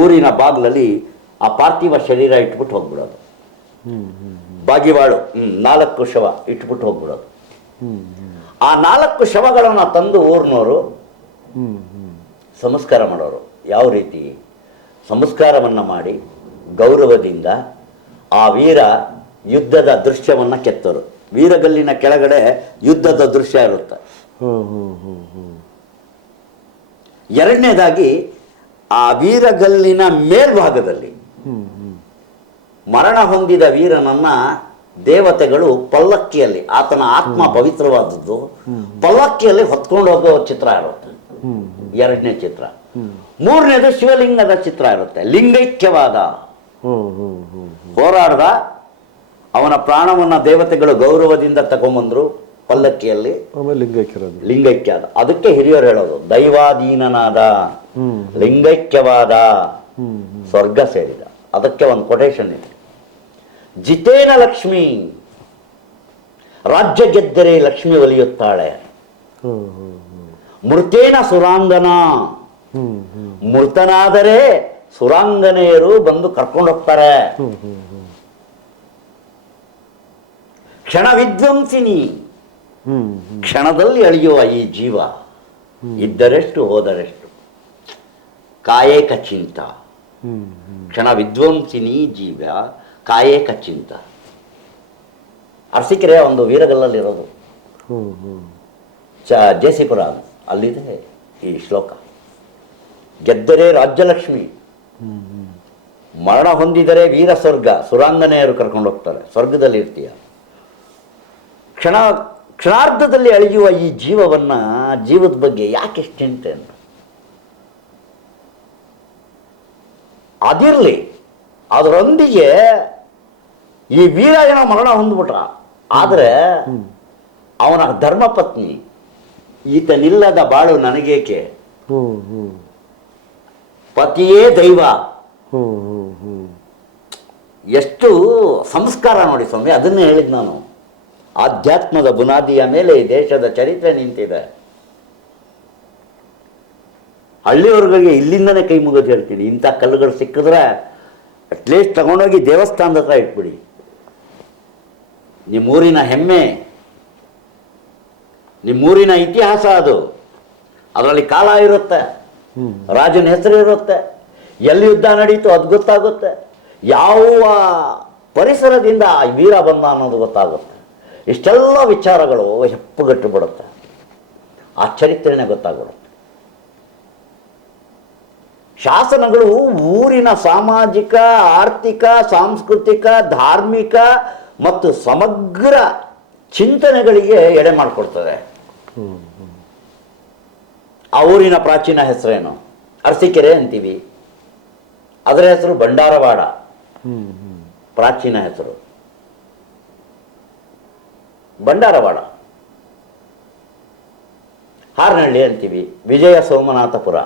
ಊರಿನ ಬಾಗಿಲಲ್ಲಿ ಆ ಪಾರ್ಥಿವ ಶರೀರ ಇಟ್ಬಿಟ್ಟು ಹೋಗ್ಬಿಡೋದು. ಬಾಗಿವಾಳು 4 ಶವ ಇಟ್ಬಿಟ್ಟು ಹೋಗ್ಬಿಡೋದು. ಆ 4 ಶವಗಳನ್ನು ತಂದು ಊರಿನವರು ಸಂಸ್ಕಾರ ಮಾಡೋರು. ಯಾವ ರೀತಿ ಸಂಸ್ಕಾರವನ್ನು ಮಾಡಿ ಗೌರವದಿಂದ ಆ ವೀರ ಯುದ್ಧದ ದೃಶ್ಯವನ್ನು ಕೆತ್ತರು. ವೀರಗಲ್ಲಿನ ಕೆಳಗಡೆ ಯುದ್ಧದ ದೃಶ್ಯ ಇರುತ್ತೆ. ಎರಡನೇದಾಗಿ ಆ ವೀರಗಲ್ಲಿನ ಮೇಲ್ಭಾಗದಲ್ಲಿ ಮರಣ ಹೊಂದಿದ ವೀರನನ್ನ ದೇವತೆಗಳು ಪಲ್ಲಕ್ಕಿಯಲ್ಲಿ, ಆತನ ಆತ್ಮ ಪವಿತ್ರವಾದದ್ದು, ಪಲ್ಲಕ್ಕಿಯಲ್ಲಿ ಹೊತ್ಕೊಂಡು ಹೋಗೋ ಚಿತ್ರ ಇರುತ್ತೆ. ಎರಡನೇ ಚಿತ್ರ. ಮೂರನೇದು ಶಿವಲಿಂಗದ ಚಿತ್ರ ಇರುತ್ತೆ. ಲಿಂಗೈಕ್ಯವಾದ ಹೋರಾಡ್ದ, ಅವನ ಪ್ರಾಣವನ್ನ ದೇವತೆಗಳು ಗೌರವದಿಂದ ತಗೊಂಬಂದ್ರು ಪಲ್ಲಕ್ಕಿಯಲ್ಲಿ. ಲಿಂಗೈಕ್ಯ ಆದ. ಅದಕ್ಕೆ ಹಿರಿಯರು ಹೇಳೋದು ದೈವಾಧೀನನಾದ, ಲಿಂಗೈಕ್ಯವಾದ, ಸ್ವರ್ಗ ಸೇರಿದ. ಅದಕ್ಕೆ ಒಂದು ಕೊಟೇಶನ್ ಇದೆ. ಜಿತೇನ ಲಕ್ಷ್ಮಿ, ರಾಜ್ಯ ಗೆದ್ದರೆ ಲಕ್ಷ್ಮಿ ಒಲಿಯುತ್ತಾಳೆ. ಮೃತೇನ ಸುರಾಂಗನ, ಮೃತನಾದರೆ ಸುರಾಂಗನೆಯರು ಬಂದು ಕರ್ಕೊಂಡು ಹೋಗ್ತಾರೆ. ಕ್ಷಣ ವಿಧ್ವಂಸಿನಿ, ಕ್ಷಣದಲ್ಲಿ ಅಳಿಯುವ ಈ ಜೀವ, ಇದ್ದರೆಷ್ಟು ಹೋದರೆಷ್ಟು. ಕಾಯೇಕ ಚಿಂತ, ಕ್ಷಣ ವಿಧ್ವಂಸಿನಿ ಜೀವ, ಕಾಯೇಕ ಚಿಂತ. ಅರಸೀಕೆರೆ ಒಂದು ವೀರಗಲ್ಲಲ್ಲಿರೋದು, ಜೇಸಿಪುರ, ಅಲ್ಲಿದೆ ಈ ಶ್ಲೋಕ. ಗೆದ್ದರೆ ರಾಜ್ಯಲಕ್ಷ್ಮಿ, ಮರಣ ಹೊಂದಿದರೆ ವೀರ ಸ್ವರ್ಗ, ಸುರಾಂಗನೆಯರು ಕರ್ಕೊಂಡು ಹೋಗ್ತಾರೆ, ಸ್ವರ್ಗದಲ್ಲಿ ಇರ್ತೀಯ. ಕ್ಷಣಾರ್ಧದಲ್ಲಿ ಅಳಿಯುವ ಈ ಜೀವದ ಬಗ್ಗೆ ಯಾಕೆ ಚಿಂತೆ ಅಂತ. ಅದಿರಲಿ, ಅದರೊಂದಿಗೆ ಈ ವೀರ ಏನೋ ಮರಣ ಹೊಂದ್ಬಿಟ್ರ, ಆದರೆ ಅವನ ಧರ್ಮಪತ್ನಿ, ಈತನಿಲ್ಲದ ಬಾಳು ನನಗೇಕೆ, ಪತಿಯೇ ದೈವ. ಎಷ್ಟು ಸಂಸ್ಕಾರ ನೋಡಿ ಸ್ವಾಮಿ. ಅದನ್ನೇ ಹೇಳಿದ್ ನಾನು. ಆಧ್ಯಾತ್ಮದ ಬುನಾದಿಯ ಮೇಲೆ ಈ ದೇಶದ ಚರಿತ್ರೆ ನಿಂತಿದೆ. ಹಳ್ಳಿಯವ್ರಿಗೆ ಇಲ್ಲಿಂದನೇ ಕೈ ಮುಗಿದು ಹೇಳ್ತೀನಿ, ಇಂಥ ಕಲ್ಲುಗಳು ಸಿಕ್ಕಿದ್ರೆ ಅಟ್ಲೀಸ್ಟ್ ತಗೊಂಡೋಗಿ ದೇವಸ್ಥಾನದ ಹತ್ರ ಇಟ್ಬಿಡಿ. ನಿಮ್ಮೂರಿನ ಹೆಮ್ಮೆ, ನಿಮ್ಮೂರಿನ ಇತಿಹಾಸ ಅದು. ಅದರಲ್ಲಿ ಕಾಲ ಇರುತ್ತೆ, ರಾಜನ ಹೆಸರು ಇರುತ್ತೆ, ಎಲ್ಲಿ ಯುದ್ಧ ನಡೀತು ಅದು ಗೊತ್ತಾಗುತ್ತೆ, ಯಾವ ಪರಿಸರದಿಂದ ವೀರ ಬಂದ ಅನ್ನೋದು ಗೊತ್ತಾಗುತ್ತೆ. ಇಷ್ಟೆಲ್ಲ ವಿಚಾರಗಳು ಹೆಪ್ಪುಗಟ್ಟು ಬಿಡುತ್ತೆ, ಆ ಚರಿತ್ರೆನೇ ಗೊತ್ತಾಗ್ಬಿಡುತ್ತೆ. ಶಾಸನಗಳು ಊರಿನ ಸಾಮಾಜಿಕ, ಆರ್ಥಿಕ, ಸಾಂಸ್ಕೃತಿಕ, ಧಾರ್ಮಿಕ ಮತ್ತು ಸಮಗ್ರ ಚಿಂತನೆಗಳಿಗೆ ಎಡೆ ಮಾಡಿಕೊಡ್ತದೆ. ಆ ಊರಿನ ಪ್ರಾಚೀನ ಹೆಸರೇನು? ಅರಸೀಕೆರೆ ಅಂತೀವಿ, ಅದರ ಹೆಸರು ಬಂಡಾರವಾಡ, ಪ್ರಾಚೀನ ಹೆಸರು ಬಂಡಾರವಾಡ. ಹಾರನಹಳ್ಳಿ ಅಂತೀವಿ, ವಿಜಯ ಸೋಮನಾಥಪುರ,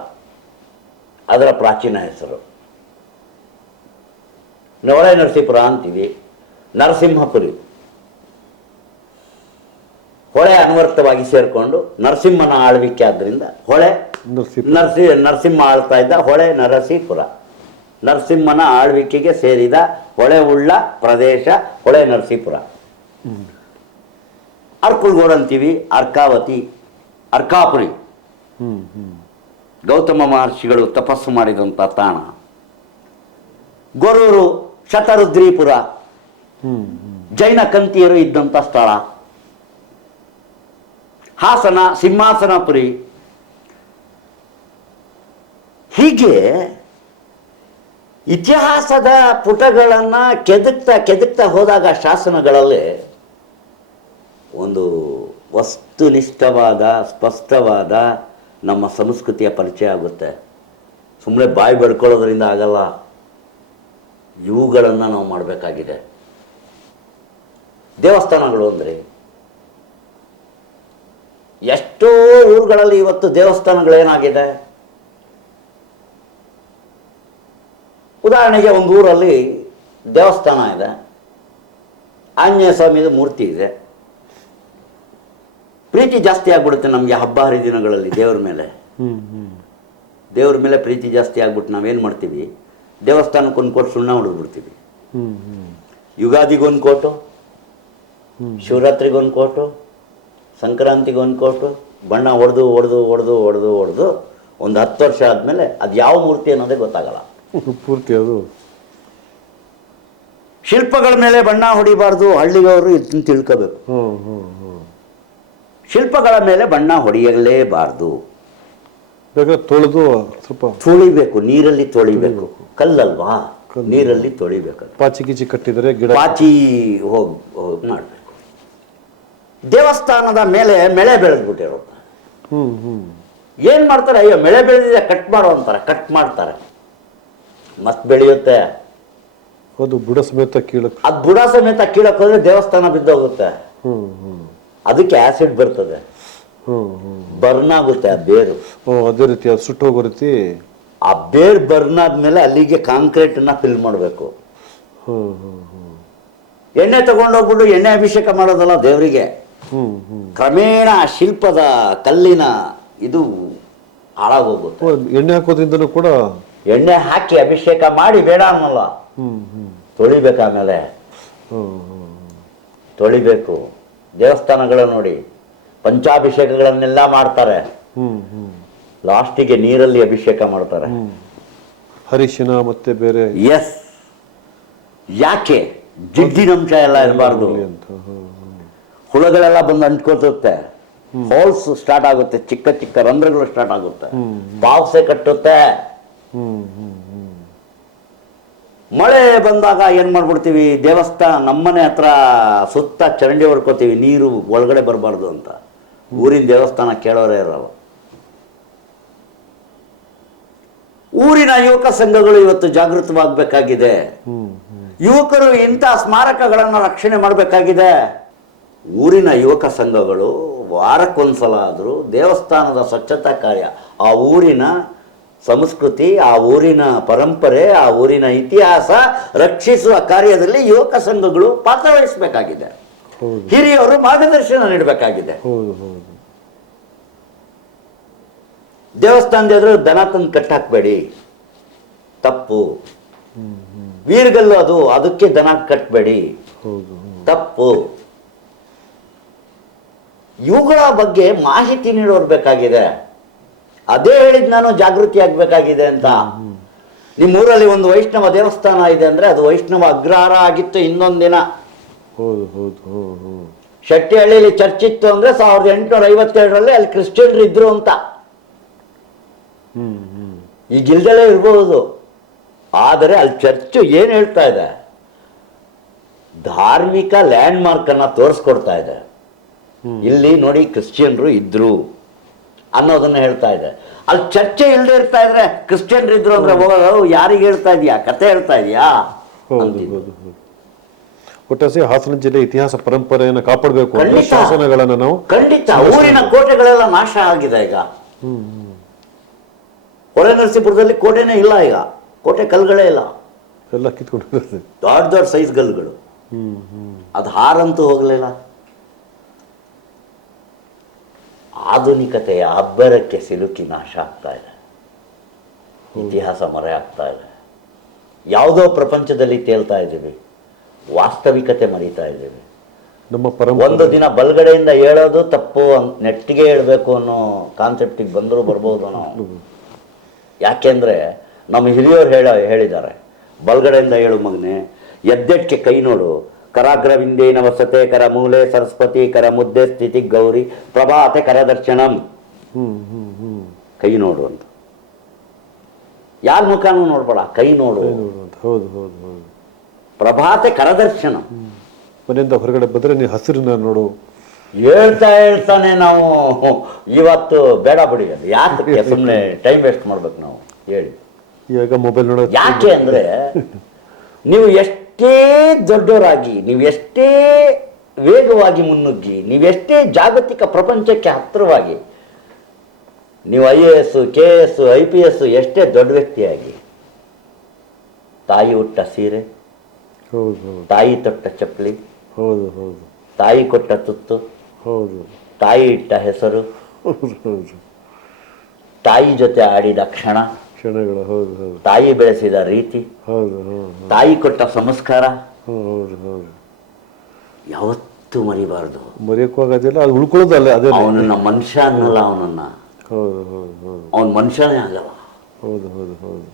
ಅದರ ಪ್ರಾಚೀನ ಹೆಸರು. ಹೊಳೆ ನರಸೀಪುರ ಅಂತೀವಿ, ನರಸಿಂಹಪುರಿ. ಹೊಳೆ ಅನ್ವರ್ಥವಾಗಿ ಸೇರಿಕೊಂಡು ನರಸಿಂಹನ ಆಳ್ವಿಕೆ ಆದ್ದರಿಂದ ಹೊಳೆ ನರಸಿಂಹ ಆಳ್ತಾ ಇದ್ದ ಹೊಳೆ ನರಸೀಪುರ. ನರಸಿಂಹನ ಆಳ್ವಿಕೆಗೆ ಸೇರಿದ ಹೊಳೆ ಉಳ್ಳ ಪ್ರದೇಶ ಹೊಳೆ ನರಸೀಪುರ. ಅರ್ಕುಲ್ಗೋಡ್ ಅಂತೀವಿ, ಅರ್ಕಾವತಿ, ಅರ್ಕಾಪುರಿ, ಗೌತಮ ಮಹರ್ಷಿಗಳು ತಪಸ್ಸು ಮಾಡಿದಂಥ ತಾಣ. ಗೊರೂರು, ಶತರುದ್ರೀಪುರ, ಜೈನ ಕಂತಿಯರು ಇದ್ದಂಥ ಸ್ಥಳ. ಹಾಸನ, ಸಿಂಹಾಸನಪುರಿ. ಹೀಗೆ ಇತಿಹಾಸದ ಪುಟಗಳನ್ನು ಕೆದಕ್ತಾ ಹೋದಾಗ ಶಾಸನಗಳಲ್ಲಿ ಒಂದು ವಸ್ತುನಿಷ್ಠವಾದ ಸ್ಪಷ್ಟವಾದ ನಮ್ಮ ಸಂಸ್ಕೃತಿಯ ಪರಿಚಯ ಆಗುತ್ತೆ. ಸುಮ್ಮನೆ ಬಾಯಿ ಬಡ್ಕೊಳ್ಳೋದ್ರಿಂದ ಆಗಲ್ಲ. ಇವುಗಳನ್ನು ನಾವು ಮಾಡಬೇಕಾಗಿದೆ. ದೇವಸ್ಥಾನಗಳು ಅಂದರೆ ಎಷ್ಟೋ ಊರುಗಳಲ್ಲಿ ಇವತ್ತು ದೇವಸ್ಥಾನಗಳೇನಾಗಿದೆ. ಉದಾಹರಣೆಗೆ ಒಂದು ಊರಲ್ಲಿ ದೇವಸ್ಥಾನ ಇದೆ, ಆಂಜನೇಯ ಸ್ವಾಮಿದು ಮೂರ್ತಿ ಇದೆ. ಪ್ರೀತಿ ಜಾಸ್ತಿ ಆಗ್ಬಿಡುತ್ತೆ ನಮಗೆ ಹಬ್ಬ ಹರಿದಿನಗಳಲ್ಲಿ ದೇವ್ರ ಮೇಲೆ. ದೇವ್ರ ಮೇಲೆ ಪ್ರೀತಿ ಜಾಸ್ತಿ ಆಗ್ಬಿಟ್ಟು ನಾವೇನು ಮಾಡ್ತೀವಿ, ದೇವಸ್ಥಾನಕ್ಕೆ ಒಂದು ಕೋಟು ಸುಣ್ಣ ಹೊಡೆದ್ಬಿಡ್ತೀವಿ. ಯುಗಾದಿಗೊಂದು ಕೋಟು, ಶಿವರಾತ್ರಿಗೊಂದು ಕೋಟು, ಸಂಕ್ರಾಂತಿಗೊಂದು ಕೋಟು ಬಣ್ಣ ಹೊಡೆದು ಹೊಡೆದು ಹೊಡೆದು ಹೊಡೆದು ಹೊಡೆದು ಒಂದು 10 ವರ್ಷ ಆದಮೇಲೆ ಅದು ಯಾವ ಮೂರ್ತಿ ಅನ್ನೋದೇ ಗೊತ್ತಾಗಲ್ಲ. ಪೂರ್ತಿ ಅದು ಶಿಲ್ಪಗಳ ಮೇಲೆ ಬಣ್ಣ ಹೊಡಿಬಾರ್ದು, ಹಳ್ಳಿಗವರು ಇದನ್ನು ತಿಳ್ಕೋಬೇಕು. ಶಿಲ್ಪಗಳ ಮೇಲೆ ಬಣ್ಣ ಹೊಡೆಯಲೇಬಾರ್ದು. ಬೇಕಾದ್ರೆ ತೊಳೆದು ಸ್ವಲ್ಪ ತೊಳಿಬೇಕು, ನೀರಲ್ಲಿ ತೊಳಿಬೇಕು. ಕಲ್ಲಲ್ವಾ, ನೀರಲ್ಲಿ ತೊಳಿಬೇಕು. ಪಾಚಿ ಗೀಚಿ ಕಟ್ಟಿದರೆ ಗಿಡ ಪಾಚಿ ಹೋಗಿ ಮಾಡಬೇಕು. ದೇವಸ್ಥಾನದ ಮೇಲೆ ಮಳೆ ಬೆಳೆದ್ಬಿಟ್ಟಿರೋ ಏನ್ ಮಾಡ್ತಾರೆ, ಅಯ್ಯೋ ಮಳೆ ಬೆಳೆದಿದೆ ಕಟ್ ಮಾಡೋ ಅಂತಾರೆ, ಕಟ್ ಮಾಡ್ತಾರೆ. ಮಸ್ತ್ ಬೆಳೆಯುತ್ತೆ, ಅದು ಬುಡ ಸಮೇತ ಕೀಳಕ್, ಅದು ಬುಡ ಸಮೇತ ಕೀಳಕ್ ಹೋದ್ರೆ ದೇವಸ್ಥಾನ ಬಿದ್ದೋಗುತ್ತೆ. ಅದಕ್ಕೆ ಆಸಿಡ್ ಬರ್ತದೆ, ಬರ್ನ್ ಆಗುತ್ತೆ ಆ ಬೇರು. ಅದೇ ರೀತಿ ಅದು ಸುಟ್ಟು ಹೋಗೋ ರೀತಿ ಆ ಬೇರ್ ಬರ್ನ್ ಆದ್ಮೇಲೆ ಅಲ್ಲಿಗೆ ಕಾಂಕ್ರೀಟ್ ನ ಫಿಲ್ ಮಾಡಬೇಕು. ಎಣ್ಣೆ ತಗೊಂಡೋಗ್ಬಿಟ್ಟು ಎಣ್ಣೆ ಅಭಿಷೇಕ ಮಾಡೋದಲ್ಲ ದೇವರಿಗೆ. ಕ್ರಮೇಣ ಶಿಲ್ಪದ ಕಲ್ಲಿನ ಇದು ಹಾಳಾಗೋಗುತ್ತೆ. ಎಣ್ಣೆ ಹಾಕೋದ್ರಿಂದನೂ ಕೂಡ ಎಣ್ಣೆ ಹಾಕಿ ಅಭಿಷೇಕ ಮಾಡಿ ಬೇಡ ಅನ್ನಲ್ಲ, ತೊಳಿಬೇಕು. ಆಮೇಲೆ ತೊಳಿಬೇಕು. ದೇವಸ್ಥಾನಗಳು ನೋಡಿ ಪಂಚಾಭಿಷೇಕಗಳನ್ನೆಲ್ಲ ಮಾಡ್ತಾರೆ, ಲಾಸ್ಟಿಗೆ ನೀರಲ್ಲಿ ಅಭಿಷೇಕ ಮಾಡ್ತಾರೆ. ಹರಿಶಿನ ಮತ್ತೆ ಬೇರೆ. ಎಸ್, ಯಾಕೆ ಜಿಡ್ಡಿನಂಶ ಎಲ್ಲ ಇರಬಾರ್ದು. ಹುಳಗಳೆಲ್ಲ ಬಂದು ಅಂಟ್ಕೊತುತ್ತೆ, ಹೋಲ್ಸ್ ಸ್ಟಾರ್ಟ್ ಆಗುತ್ತೆ, ಚಿಕ್ಕ ಚಿಕ್ಕ ರಂಧ್ರಗಳು ಸ್ಟಾರ್ಟ್ ಆಗುತ್ತೆ, ಪಾವ್ಸೆ ಕಟ್ಟುತ್ತೆ. ಮಳೆ ಬಂದಾಗ ಏನ್ ಮಾಡ್ಬಿಡ್ತೀವಿ, ದೇವಸ್ಥಾನ ನಮ್ಮನೆ ಹತ್ರ ಸುತ್ತ ಚರಂಡಿ ಹೊಡ್ಕೋತೀವಿ, ನೀರು ಒಳಗಡೆ ಬರಬಾರ್ದು ಅಂತ. ಊರಿನ ದೇವಸ್ಥಾನ ಕೇಳೋರೇ ಇರಲ್ಲ. ಊರಿನ ಯುವಕ ಸಂಘಗಳು ಇವತ್ತು ಜಾಗೃತವಾಗಬೇಕಾಗಿದೆ. ಯುವಕರು ಇಂಥ ಸ್ಮಾರಕಗಳನ್ನು ರಕ್ಷಣೆ ಮಾಡಬೇಕಾಗಿದೆ. ಊರಿನ ಯುವಕ ಸಂಘಗಳು ವಾರಕ್ಕೊಂದ್ಸಲ ಆದರೂ ದೇವಸ್ಥಾನದ ಸ್ವಚ್ಛತಾ ಕಾರ್ಯ, ಆ ಊರಿನ ಸಂಸ್ಕೃತಿ, ಆ ಊರಿನ ಪರಂಪರೆ, ಆ ಊರಿನ ಇತಿಹಾಸ ರಕ್ಷಿಸುವ ಕಾರ್ಯದಲ್ಲಿ ಯುವಕ ಸಂಘಗಳು ಪಾತ್ರ ವಹಿಸಬೇಕಾಗಿದೆ. ಹಿರಿಯವರು ಮಾರ್ಗದರ್ಶನ ನೀಡಬೇಕಾಗಿದೆ. ದೇವಸ್ಥಾನದ ಎದುರು ದನ ತಂದು ಕಟ್ಟಾಕ್ಬೇಡಿ, ತಪ್ಪು. ವೀರ್ಗಲ್ಲು ಅದು, ಅದಕ್ಕೆ ದನ ಕಟ್ಟಬೇಡಿ, ತಪ್ಪು. ಇವುಗಳ ಬಗ್ಗೆ ಮಾಹಿತಿ ನೀಡೋರು ಬೇಕಾಗಿದೆ. ಅದೇ ಹೇಳಿದ್ ನಾನು, ಜಾಗೃತಿ ಆಗ್ಬೇಕಾಗಿದೆ ಅಂತ. ನಿಮ್ಮೂರಲ್ಲಿ ಒಂದು ವೈಷ್ಣವ ದೇವಸ್ಥಾನ ಇದೆ ಅಂದ್ರೆ ಅದು ವೈಷ್ಣವ ಅಗ್ರಹಾರ ಆಗಿತ್ತು ಇನ್ನೊಂದಿನ. ಶೆಟ್ಟಿಹಳ್ಳಿಯಲ್ಲಿ ಚರ್ಚ್ ಇತ್ತು ಅಂದ್ರೆ 1857ರಲ್ಲಿ ಅಲ್ಲಿ ಕ್ರಿಶ್ಚಿಯನ್ರು ಇದ್ರು ಅಂತ. ಈಗ ಇಲ್ದಲೇ ಇರ್ಬೋದು, ಆದರೆ ಅಲ್ಲಿ ಚರ್ಚ್ ಏನ್ ಹೇಳ್ತಾ ಇದೆ, ಧಾರ್ಮಿಕ ಲ್ಯಾಂಡ್ ಮಾರ್ಕ್ ಅನ್ನ ತೋರಿಸ್ಕೊಡ್ತಾ ಇದೆ. ಇಲ್ಲಿ ನೋಡಿ ಕ್ರಿಶ್ಚಿಯನ್ರು ಇದ್ರು ಅನ್ನೋದನ್ನ ಹೇಳ್ತಾ ಇದೆ. ಅಲ್ಲಿ ಚರ್ಚೆ ಇಲ್ಲದೆ ಇರ್ತಾ ಇದ್ರೆ ಕ್ರಿಶ್ಚಿಯನ್ರು ಇದ್ರು ಅಂದ್ರೆ ಹೋಗೋದು ಯಾರಿಗೆ ಹೇಳ್ತಾ ಇದೀಯಾ, ಕತೆ ಹೇಳ್ತಾ ಇದೀಯಾ? ಒಟ್ಟಾಸಿ ಹಾಸನ ಜಿಲ್ಲೆ ಇತಿಹಾಸ ಪರಂಪರೆಯನ್ನು ಕಾಪಾಡಬೇಕು, ಶಾಸನಗಳನ್ನು ನಾವು ಖಂಡಿತ. ಊರಿನ ಕೋಟೆಗಳೆಲ್ಲ ನಾಶ ಆಗಿದೆ ಈಗ. ಹೊಳೆ ನರಸೀಪುರದಲ್ಲಿ ಕೋಟೆನೇ ಇಲ್ಲ ಈಗ, ಕೋಟೆ ಕಲ್ಗಳೇ ಇಲ್ಲ, ಎಲ್ಲ ಕಿತ್ಕೊಂಡು ದೊಡ್ಡ ದೊಡ್ಡ ಸೈಜ್ ಕಲ್ಗಳು. ಅದು ಹಾರಂತೂ ಹೋಗಲಿಲ್ಲ. ಆಧುನಿಕತೆಯ ಅಬ್ಬರಕ್ಕೆ ಸಿಲುಕಿ ನಾಶ ಆಗ್ತಾ ಇದೆ, ಇತಿಹಾಸ ಮರೆ ಆಗ್ತಾ ಇದೆ. ಯಾವುದೋ ಪ್ರಪಂಚದಲ್ಲಿ ತೇಲ್ತಾ ಇದ್ದೀವಿ, ವಾಸ್ತವಿಕತೆ ಮರೀತಾ ಇದ್ದೀವಿ. ನಮ್ಮ ಒಂದು ದಿನ ಬಲಗಡೆಯಿಂದ ಹೇಳೋದು ತಪ್ಪು, ನೆಟ್ಟಿಗೆ ಹೇಳ್ಬೇಕು ಅನ್ನೋ ಕಾನ್ಸೆಪ್ಟಿಗೆ ಬಂದರೂ ಬರ್ಬೋದು ನಾವು. ಯಾಕೆಂದ್ರೆ ನಮ್ಮ ಹಿರಿಯವರು ಹೇಳಿದ್ದಾರೆ, ಬಲಗಡೆಯಿಂದ ಹೇಳು ಮಗನೆ, ಎದ್ದೆಟ್ಕೆ ಕೈ ನೋಡು, ಕರಾಗ್ರವಿಂದೇನ ವಸತೆ ಕರ ಮೂಲೆ ಸರಸ್ವತಿ ಕರ ಮುದ್ದೆ ಸ್ಥಿತಿ ಗೌರಿ ಪ್ರಭಾತೆ ಕರದರ್ಶನಂ. ಕೈ ನೋಡು ಅಂತ. ಯಾರ ಮುಖನೂ ನೋಡ್ಬೇಡ, ಕೈ ನೋಡು. ಪ್ರಭಾತೆ ಕರದರ್ಶನ. ಮನೆಯಿಂದ ಹೊರಗಡೆ ಬಂದ್ರೆ ನೀ ಹಸಿರನ್ನ ನೋಡು, ಹೇಳ್ತಾನೆ ನಾವು ಇವತ್ತು ಬೇಡ ಬಿಡಿ, ಅದು ಯಾಕೆ ಸುಮ್ಮನೆ ಟೈಮ್ ವೇಸ್ಟ್ ಮಾಡ್ಬೇಕು ನಾವು ಹೇಳಿ. ಇವಾಗ ಮೊಬೈಲ್ ನೋಡೋದು ಯಾಕೆ ಅಂದರೆ, ನೀವು ಎಷ್ಟೇ ದೊಡ್ಡವರಾಗಿ, ನೀವು ಎಷ್ಟೇ ವೇಗವಾಗಿ ಮುನ್ನುಗ್ಗಿ, ನೀವೆಷ್ಟೇ ಜಾಗತಿಕ ಪ್ರಪಂಚಕ್ಕೆ ಹತ್ತಿರವಾಗಿ, ನೀವು IAS KS IPS ಎಷ್ಟೇ ದೊಡ್ಡ ವ್ಯಕ್ತಿಯಾಗಿ, ತಾಯಿ ಉಟ್ಟ ಸೀರೆ, ಹೌದು ಹೌದು ತಾಯಿ ತೊಟ್ಟ ಚಪ್ಪಲಿ, ಹೌದು ಹೌದು ತಾಯಿ ಕೊಟ್ಟ ತುತ್ತು, ಹೌದು ತಾಯಿ ಇಟ್ಟ ಹೆಸರು, ಹೌದು ಹೌದು ತಾಯಿ ಜೊತೆ ಆಡಿದ ಕ್ಷಣಗಳು, ಹೌದು ಹೌದು ತಾಯಿ ಬೆಳೆಸಿದ ರೀತಿ, ಹೌದು ಹೌದು ತಾಯಿ ಕೊಟ್ಟ ಸಂಸ್ಕಾರ ಹೌದು ಹೌದು ಯಾವತ್ತೂ ಮರಿಬಾರ್ದು. ಮರೆಯೋಕ್ಕೂ ಆಗೋದಿಲ್ಲ, ಅದು ಉಳ್ಕೊಳ್ಳೋದು ಅಲ್ಲೇ ಅದೇ. ಅವನನ್ನ ಮನುಷ್ಯ ಅನ್ನಲ್ಲ, ಅವನನ್ನ ಹೌದು ಹೌದು ಹೌದು ಅವನ ಮನುಷ್ಯನೇ ಆಗಲ್ಲ. ಹೌದು ಹೌದು ಹೌದು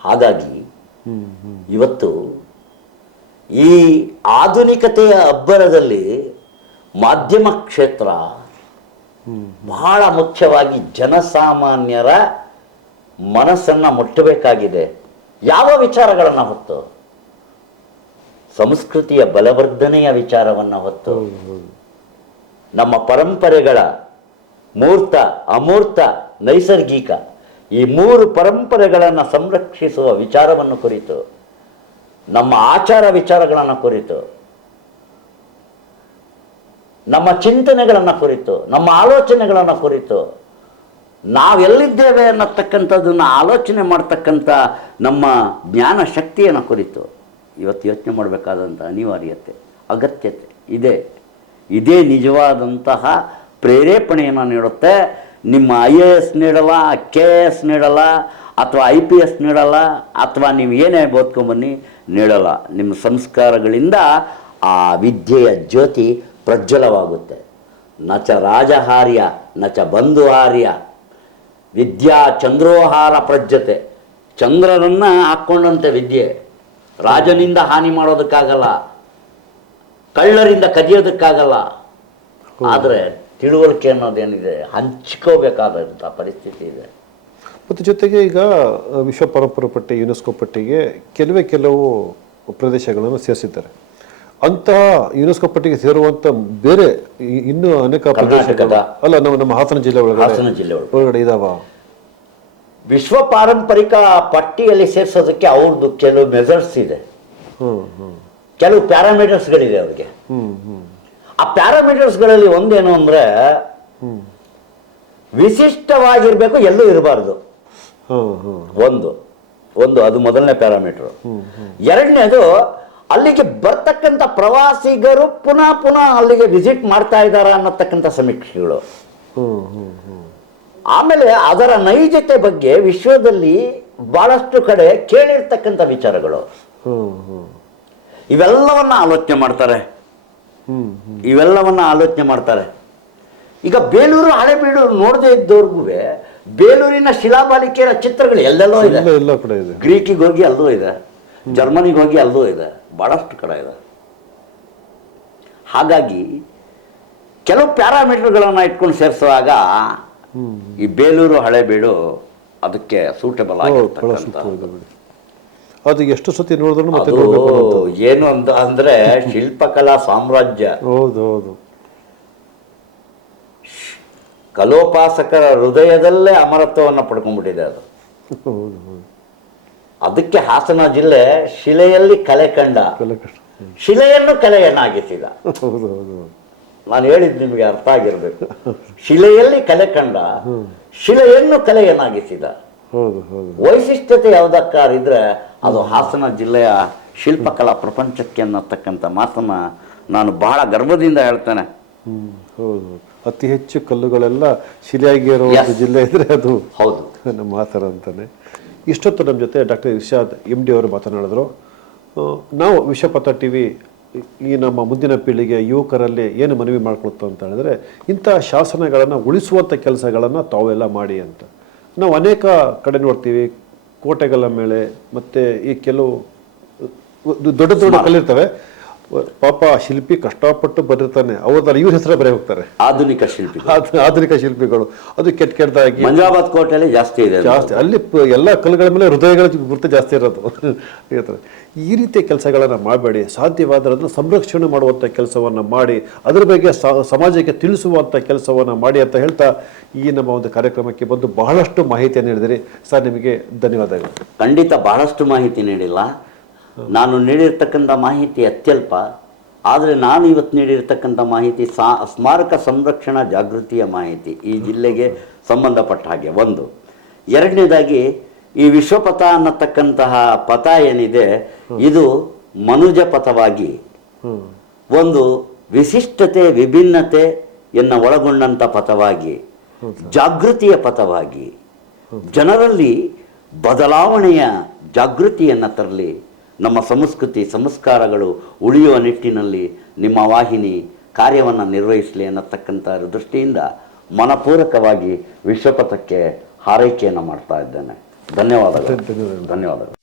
ಹಾಗಾಗಿ ಇವತ್ತು ಈ ಆಧುನಿಕತೆಯ ಅಬ್ಬರದಲ್ಲಿ ಮಾಧ್ಯಮ ಕ್ಷೇತ್ರ ಬಹಳ ಮುಖ್ಯವಾಗಿ ಜನಸಾಮಾನ್ಯರ ಮನಸ್ಸನ್ನ ಮುಟ್ಟಬೇಕಾಗಿದೆ. ಯಾವ ವಿಚಾರಗಳನ್ನು ಹೊತ್ತು? ಸಂಸ್ಕೃತಿಯ ಬಲವರ್ಧನೆಯ ವಿಚಾರವನ್ನು ಹೊತ್ತು, ನಮ್ಮ ಪರಂಪರೆಗಳ ಮೂರ್ತ ಅಮೂರ್ತ ನೈಸರ್ಗಿಕ ಈ 3 ಪರಂಪರೆಗಳನ್ನು ಸಂರಕ್ಷಿಸುವ ವಿಚಾರವನ್ನು ಕುರಿತು, ನಮ್ಮ ಆಚಾರ ವಿಚಾರಗಳನ್ನು ಕುರಿತು, ನಮ್ಮ ಚಿಂತನೆಗಳನ್ನು ಕುರಿತು, ನಮ್ಮ ಆಲೋಚನೆಗಳನ್ನು ಕುರಿತು, ನಾವೆಲ್ಲಿದ್ದೇವೆ ಅನ್ನತಕ್ಕಂಥದ್ದನ್ನು ಆಲೋಚನೆ ಮಾಡ್ತಕ್ಕಂಥ ನಮ್ಮ ಜ್ಞಾನ ಶಕ್ತಿಯನ್ನು ಕುರಿತು ಇವತ್ತು ಯೋಚನೆ ಮಾಡಬೇಕಾದಂಥ ಅನಿವಾರ್ಯತೆ, ಅಗತ್ಯತೆ ಇದೆ. ಇದೇ ನಿಜವಾದಂತಹ ಪ್ರೇರೇಪಣೆಯನ್ನು ನೀಡುತ್ತೆ. ನಿಮ್ಮ IAS ನೀಡಲ್ಲ, KS ನೀಡಲ್ಲ, ಅಥವಾ IPS ನೀಡಲ್ಲ, ಅಥವಾ ನೀವು ಏನೇ ಓದ್ಕೊಂಬನ್ನಿ ನೀಡಲ್ಲ. ನಿಮ್ಮ ಸಂಸ್ಕಾರಗಳಿಂದ ಆ ವಿದ್ಯೆಯ ಜ್ಯೋತಿ ಪ್ರಜ್ವಲವಾಗುತ್ತೆ. ನಚ ರಾಜಹಾರ್ಯ ನಚ ಬಂಧುಹಾರ್ಯ ವಿದ್ಯಾ ಚಂದ್ರೋಹಾರ ಪ್ರಜ್ಯತೆ. ಚಂದ್ರನನ್ನು ಹಾಕ್ಕೊಂಡಂತೆ ವಿದ್ಯೆ. ರಾಜನಿಂದ ಹಾನಿ ಮಾಡೋದಕ್ಕಾಗಲ್ಲ, ಕಳ್ಳರಿಂದ ಕದಿಯೋದಕ್ಕಾಗಲ್ಲ. ಆದರೆ ತಿಳುವಳಿಕೆ ಅನ್ನೋದೇನಿದೆ ಹಂಚ್ಕೋಬೇಕಾದಂಥ ಪರಿಸ್ಥಿತಿ ಇದೆ. ಮತ್ತು ಜೊತೆಗೆ ಈಗ ವಿಶ್ವ ಪರಂಪರೆ ಪಟ್ಟಿ ಯುನೆಸ್ಕೋ ಪಟ್ಟಿಗೆ ಕೆಲವು ಪ್ರದೇಶಗಳನ್ನು ಸೇರಿಸಿದ್ದಾರೆ. ಅಂತಹ ಯುನೆಸ್ಕೋ ಪಟ್ಟಿಗೆ ಸೇರುವಂಥ ಬೇರೆ ಇನ್ನೂ ಅನೇಕ ಪ್ರದೇಶಗಳ ಅಲ್ಲ ನಮ್ಮ ಹಾಸನ ಜಿಲ್ಲೆ ಒಳಗಡೆ ಇದಾವ. ವಿಶ್ವ ಪಾರಂಪರಿಕ ಪಟ್ಟಿಯಲ್ಲಿ ಸೇರಿಸೋದಕ್ಕೆ ಅವ್ರದ್ದು ಕೆಲವು ಮೆಜರ್ಸ್ ಇದೆ, ಕೆಲವು ಪ್ಯಾರಾಮೀಟರ್ಸ್ಗಳಿದೆ ಅವ್ರಿಗೆ. ಆ ಪ್ಯಾರಾಮೀಟರ್ಸ್ಗಳಲ್ಲಿ ಒಂದೇನು ಅಂದರೆ ವಿಶಿಷ್ಟವಾಗಿರ್ಬೇಕು, ಎಲ್ಲೂ ಇರಬಾರ್ದು. ಒಂದು ಅದು ಮೊದಲನೇ ಪ್ಯಾರಾಮೀಟರ್. ಎರಡನೇದು, ಅಲ್ಲಿಗೆ ಬರ್ತಕ್ಕಂಥ ಪ್ರವಾಸಿಗರು ಪುನಃ ಅಲ್ಲಿಗೆ ವಿಸಿಟ್ ಮಾಡ್ತಾ ಇದ್ದಾರಾ ಅನ್ನತಕ್ಕಂಥ ಸಮೀಕ್ಷೆಗಳು. ಆಮೇಲೆ ಅದರ ನೈಜತೆ ಬಗ್ಗೆ ವಿಶ್ವದಲ್ಲಿ ಬಹಳಷ್ಟು ಕಡೆ ಕೇಳಿರ್ತಕ್ಕಂಥ ವಿಚಾರಗಳು. ಇವೆಲ್ಲವನ್ನ ಆಲೋಚನೆ ಮಾಡ್ತಾರೆ. ಈಗ ಬೇಲೂರು ಹಳೆಬೀಡು ನೋಡದೇ ಇದ್ದವ್ರಿಗೂ ಬೇಲೂರಿನ ಶಿಲಾಬಾಲಿಕೆಯರ ಚಿತ್ರಗಳು ಎಲ್ಲೆಲ್ಲೋ ಇದೆ. ಗ್ರೀಕಿಗೆ ಹೋಗಿ ಅಲ್ಲೂ ಇದೆ, ಜರ್ಮನಿಗೆ ಹೋಗಿ ಅಲ್ಲೂ ಇದೆ, ಬಹಳಷ್ಟು ಕಡೆ ಇದೆ. ಹಾಗಾಗಿ ಕೆಲವು ಪ್ಯಾರಾಮೀಟರ್ಗಳನ್ನು ಇಟ್ಕೊಂಡು ಸೇರಿಸುವಾಗ ಈ ಬೇಲೂರು ಹಳೆಬೀಡು ಅದಕ್ಕೆ ಸೂಟಬಲ್ ಆಗಿರ್ತಕ್ಕಂಥ. ಅದು ಎಷ್ಟು ಸತಿ ನೋಡಿದ್ರು ಮತ್ತೆ ಏನು ಅಂತ ಅಂದ್ರೆ ಶಿಲ್ಪಕಲಾ ಸಾಮ್ರಾಜ್ಯ. ಹೌದು ಕಲೋಪಾಸಕರ ಹೃದಯದಲ್ಲೇ ಅಮರತ್ವವನ್ನು ಪಡ್ಕೊಂಡ್ಬಿಟ್ಟಿದೆ ಅದು. ಅದಕ್ಕೆ ಹಾಸನ ಜಿಲ್ಲೆ ಶಿಲೆಯಲ್ಲಿ ಕಲೆ ಕಂಡ, ಶಿಲೆಯನ್ನು ಕಲೆಯನ್ನಾಗಿಸಿದ. ನಾನು ಹೇಳಿದ್ದು ನಿಮಗೆ ಅರ್ಥ ಆಗಿರ್ಬೇಕು. ಶಿಲೆಯಲ್ಲಿ ಕಲೆ ಕಂಡ, ಶಿಲೆಯನ್ನು ಕಲೆಯನ್ನಾಗಿಸಿದ. ವೈಶಿಷ್ಟ್ಯತೆ ಯಾವುದಕ್ಕಾರಿದ್ರೆ ಅದು ಹಾಸನ ಜಿಲ್ಲೆಯ ಶಿಲ್ಪಕಲಾ ಪ್ರಪಂಚಕ್ಕೆ ಅನ್ನತಕ್ಕಂಥ ಮಾತನ್ನ ನಾನು ಬಹಳ ಗರ್ವದಿಂದ ಹೇಳ್ತೇನೆ. ಹೌದು, ಅತಿ ಹೆಚ್ಚು ಕಲ್ಲುಗಳೆಲ್ಲ ಶಿಲೆಯಾಗಿರೋ ಜಿಲ್ಲೆ ಇದ್ರೆ ಅದು ಹೌದು ನಮ್ಮ ಹಾಸನ ಅಂತಾನೆ. ಇಷ್ಟೊತ್ತು ನಮ್ಮ ಜೊತೆ ಡಾಕ್ಟರ್ ಇರ್ಷಾದ್ MD ಅವರು ಮಾತನಾಡಿದ್ರು. ನಾವು ವಿಶ್ವಪಥ TV ಈ ನಮ್ಮ ಮುಂದಿನ ಪೀಳಿಗೆ ಯುವಕರಲ್ಲಿ ಏನು ಮನವಿ ಮಾಡ್ಕೊಳ್ತು ಅಂತ ಹೇಳಿದ್ರೆ, ಇಂಥ ಶಾಸನಗಳನ್ನು ಉಳಿಸುವಂಥ ಕೆಲಸಗಳನ್ನು ತಾವೆಲ್ಲ ಮಾಡಿ ಅಂತ. ನಾವು ಅನೇಕ ಕಡೆ ನೋಡ್ತೀವಿ, ಕೋಟೆಗಳ ಮೇಲೆ ಮತ್ತು ಈ ಕೆಲವು ದೊಡ್ಡ ಕಲ್ಲಿರ್ತವೆ, ಪಾಪ ಆ ಶಿಲ್ಪಿ ಕಷ್ಟಪಟ್ಟು ಬರೆದಿರ್ತಾನೆ, ಅವ್ರನ್ನ ಇವ್ರ ಹೆಸರ ಬರೀ ಹೋಗ್ತಾರೆ, ಆಧುನಿಕ ಶಿಲ್ಪಿ. ಆಧುನಿಕ ಶಿಲ್ಪಿಗಳು. ಅದು ಕೆಟ್ಟದಾಗಿ ಮಂಜಾಬಾದ್ ಕೋಟೆಯಲ್ಲಿ ಜಾಸ್ತಿ ಇದೆ. ಜಾಸ್ತಿ ಅಲ್ಲಿ ಎಲ್ಲ ಕಲ್ಲುಗಳ ಮೇಲೆ ಹೃದಯಗಳ ಗುರುತು ಜಾಸ್ತಿ ಇರೋದು. ಹೇಳ್ತಾರೆ ಈ ರೀತಿಯ ಕೆಲಸಗಳನ್ನು ಮಾಡಬೇಡಿ, ಸಾಧ್ಯವಾದರೆ ಅದನ್ನು ಸಂರಕ್ಷಣೆ ಮಾಡುವಂಥ ಕೆಲಸವನ್ನು ಮಾಡಿ, ಅದರ ಬಗ್ಗೆ ಸಮಾಜಕ್ಕೆ ತಿಳಿಸುವಂಥ ಕೆಲಸವನ್ನು ಮಾಡಿ ಅಂತ ಹೇಳ್ತಾ ಈ ನಮ್ಮ ಒಂದು ಕಾರ್ಯಕ್ರಮಕ್ಕೆ ಬಂದು ಬಹಳಷ್ಟು ಮಾಹಿತಿಯನ್ನು ನೀಡಿದಿರಿ ಸರ್. ನಿಮಗೆ ಧನ್ಯವಾದಗಳು. ಖಂಡಿತ ಬಹಳಷ್ಟು ಮಾಹಿತಿ ನೀಡಿಲ್ಲ. ನಾನು ನೀಡಿರ್ತಕ್ಕಂಥ ಮಾಹಿತಿ ಅತ್ಯಲ್ಪ, ಆದರೆ ನಾನು ಇವತ್ತು ನೀಡಿರ್ತಕ್ಕಂಥ ಮಾಹಿತಿ ಸ್ಮಾರಕ ಸಂರಕ್ಷಣಾ ಜಾಗೃತಿಯ ಮಾಹಿತಿ ಈ ಜಿಲ್ಲೆಗೆ ಸಂಬಂಧಪಟ್ಟ ಹಾಗೆ ಒಂದು. ಎರಡನೇದಾಗಿ ಈ ವಿಶ್ವಪಥ ಅನ್ನತಕ್ಕಂತಹ ಪಥ ಏನಿದೆ ಇದು ಮನುಜ ಪಥವಾಗಿ ಒಂದು ವಿಶಿಷ್ಟತೆ ವಿಭಿನ್ನತೆಯನ್ನು ಒಳಗೊಂಡಂಥ ಪಥವಾಗಿ, ಜಾಗೃತಿಯ ಪಥವಾಗಿ, ಜನರಲ್ಲಿ ಬದಲಾವಣೆಯ ಜಾಗೃತಿಯನ್ನು ತರಲಿ, ನಮ್ಮ ಸಂಸ್ಕೃತಿ ಸಂಸ್ಕಾರಗಳು ಉಳಿಯುವ ನಿಟ್ಟಿನಲ್ಲಿ ನಿಮ್ಮ ವಾಹಿನಿ ಕಾರ್ಯವನ್ನು ನಿರ್ವಹಿಸಲಿ ಅನ್ನತಕ್ಕಂಥ ದೃಷ್ಟಿಯಿಂದ ಮನಪೂರ್ವಕವಾಗಿ ವಿಶ್ವಪಥಕ್ಕೆ ಹಾರೈಕೆಯನ್ನು ಮಾಡ್ತಾ ಇದ್ದೇನೆ. ಧನ್ಯವಾದಗಳು.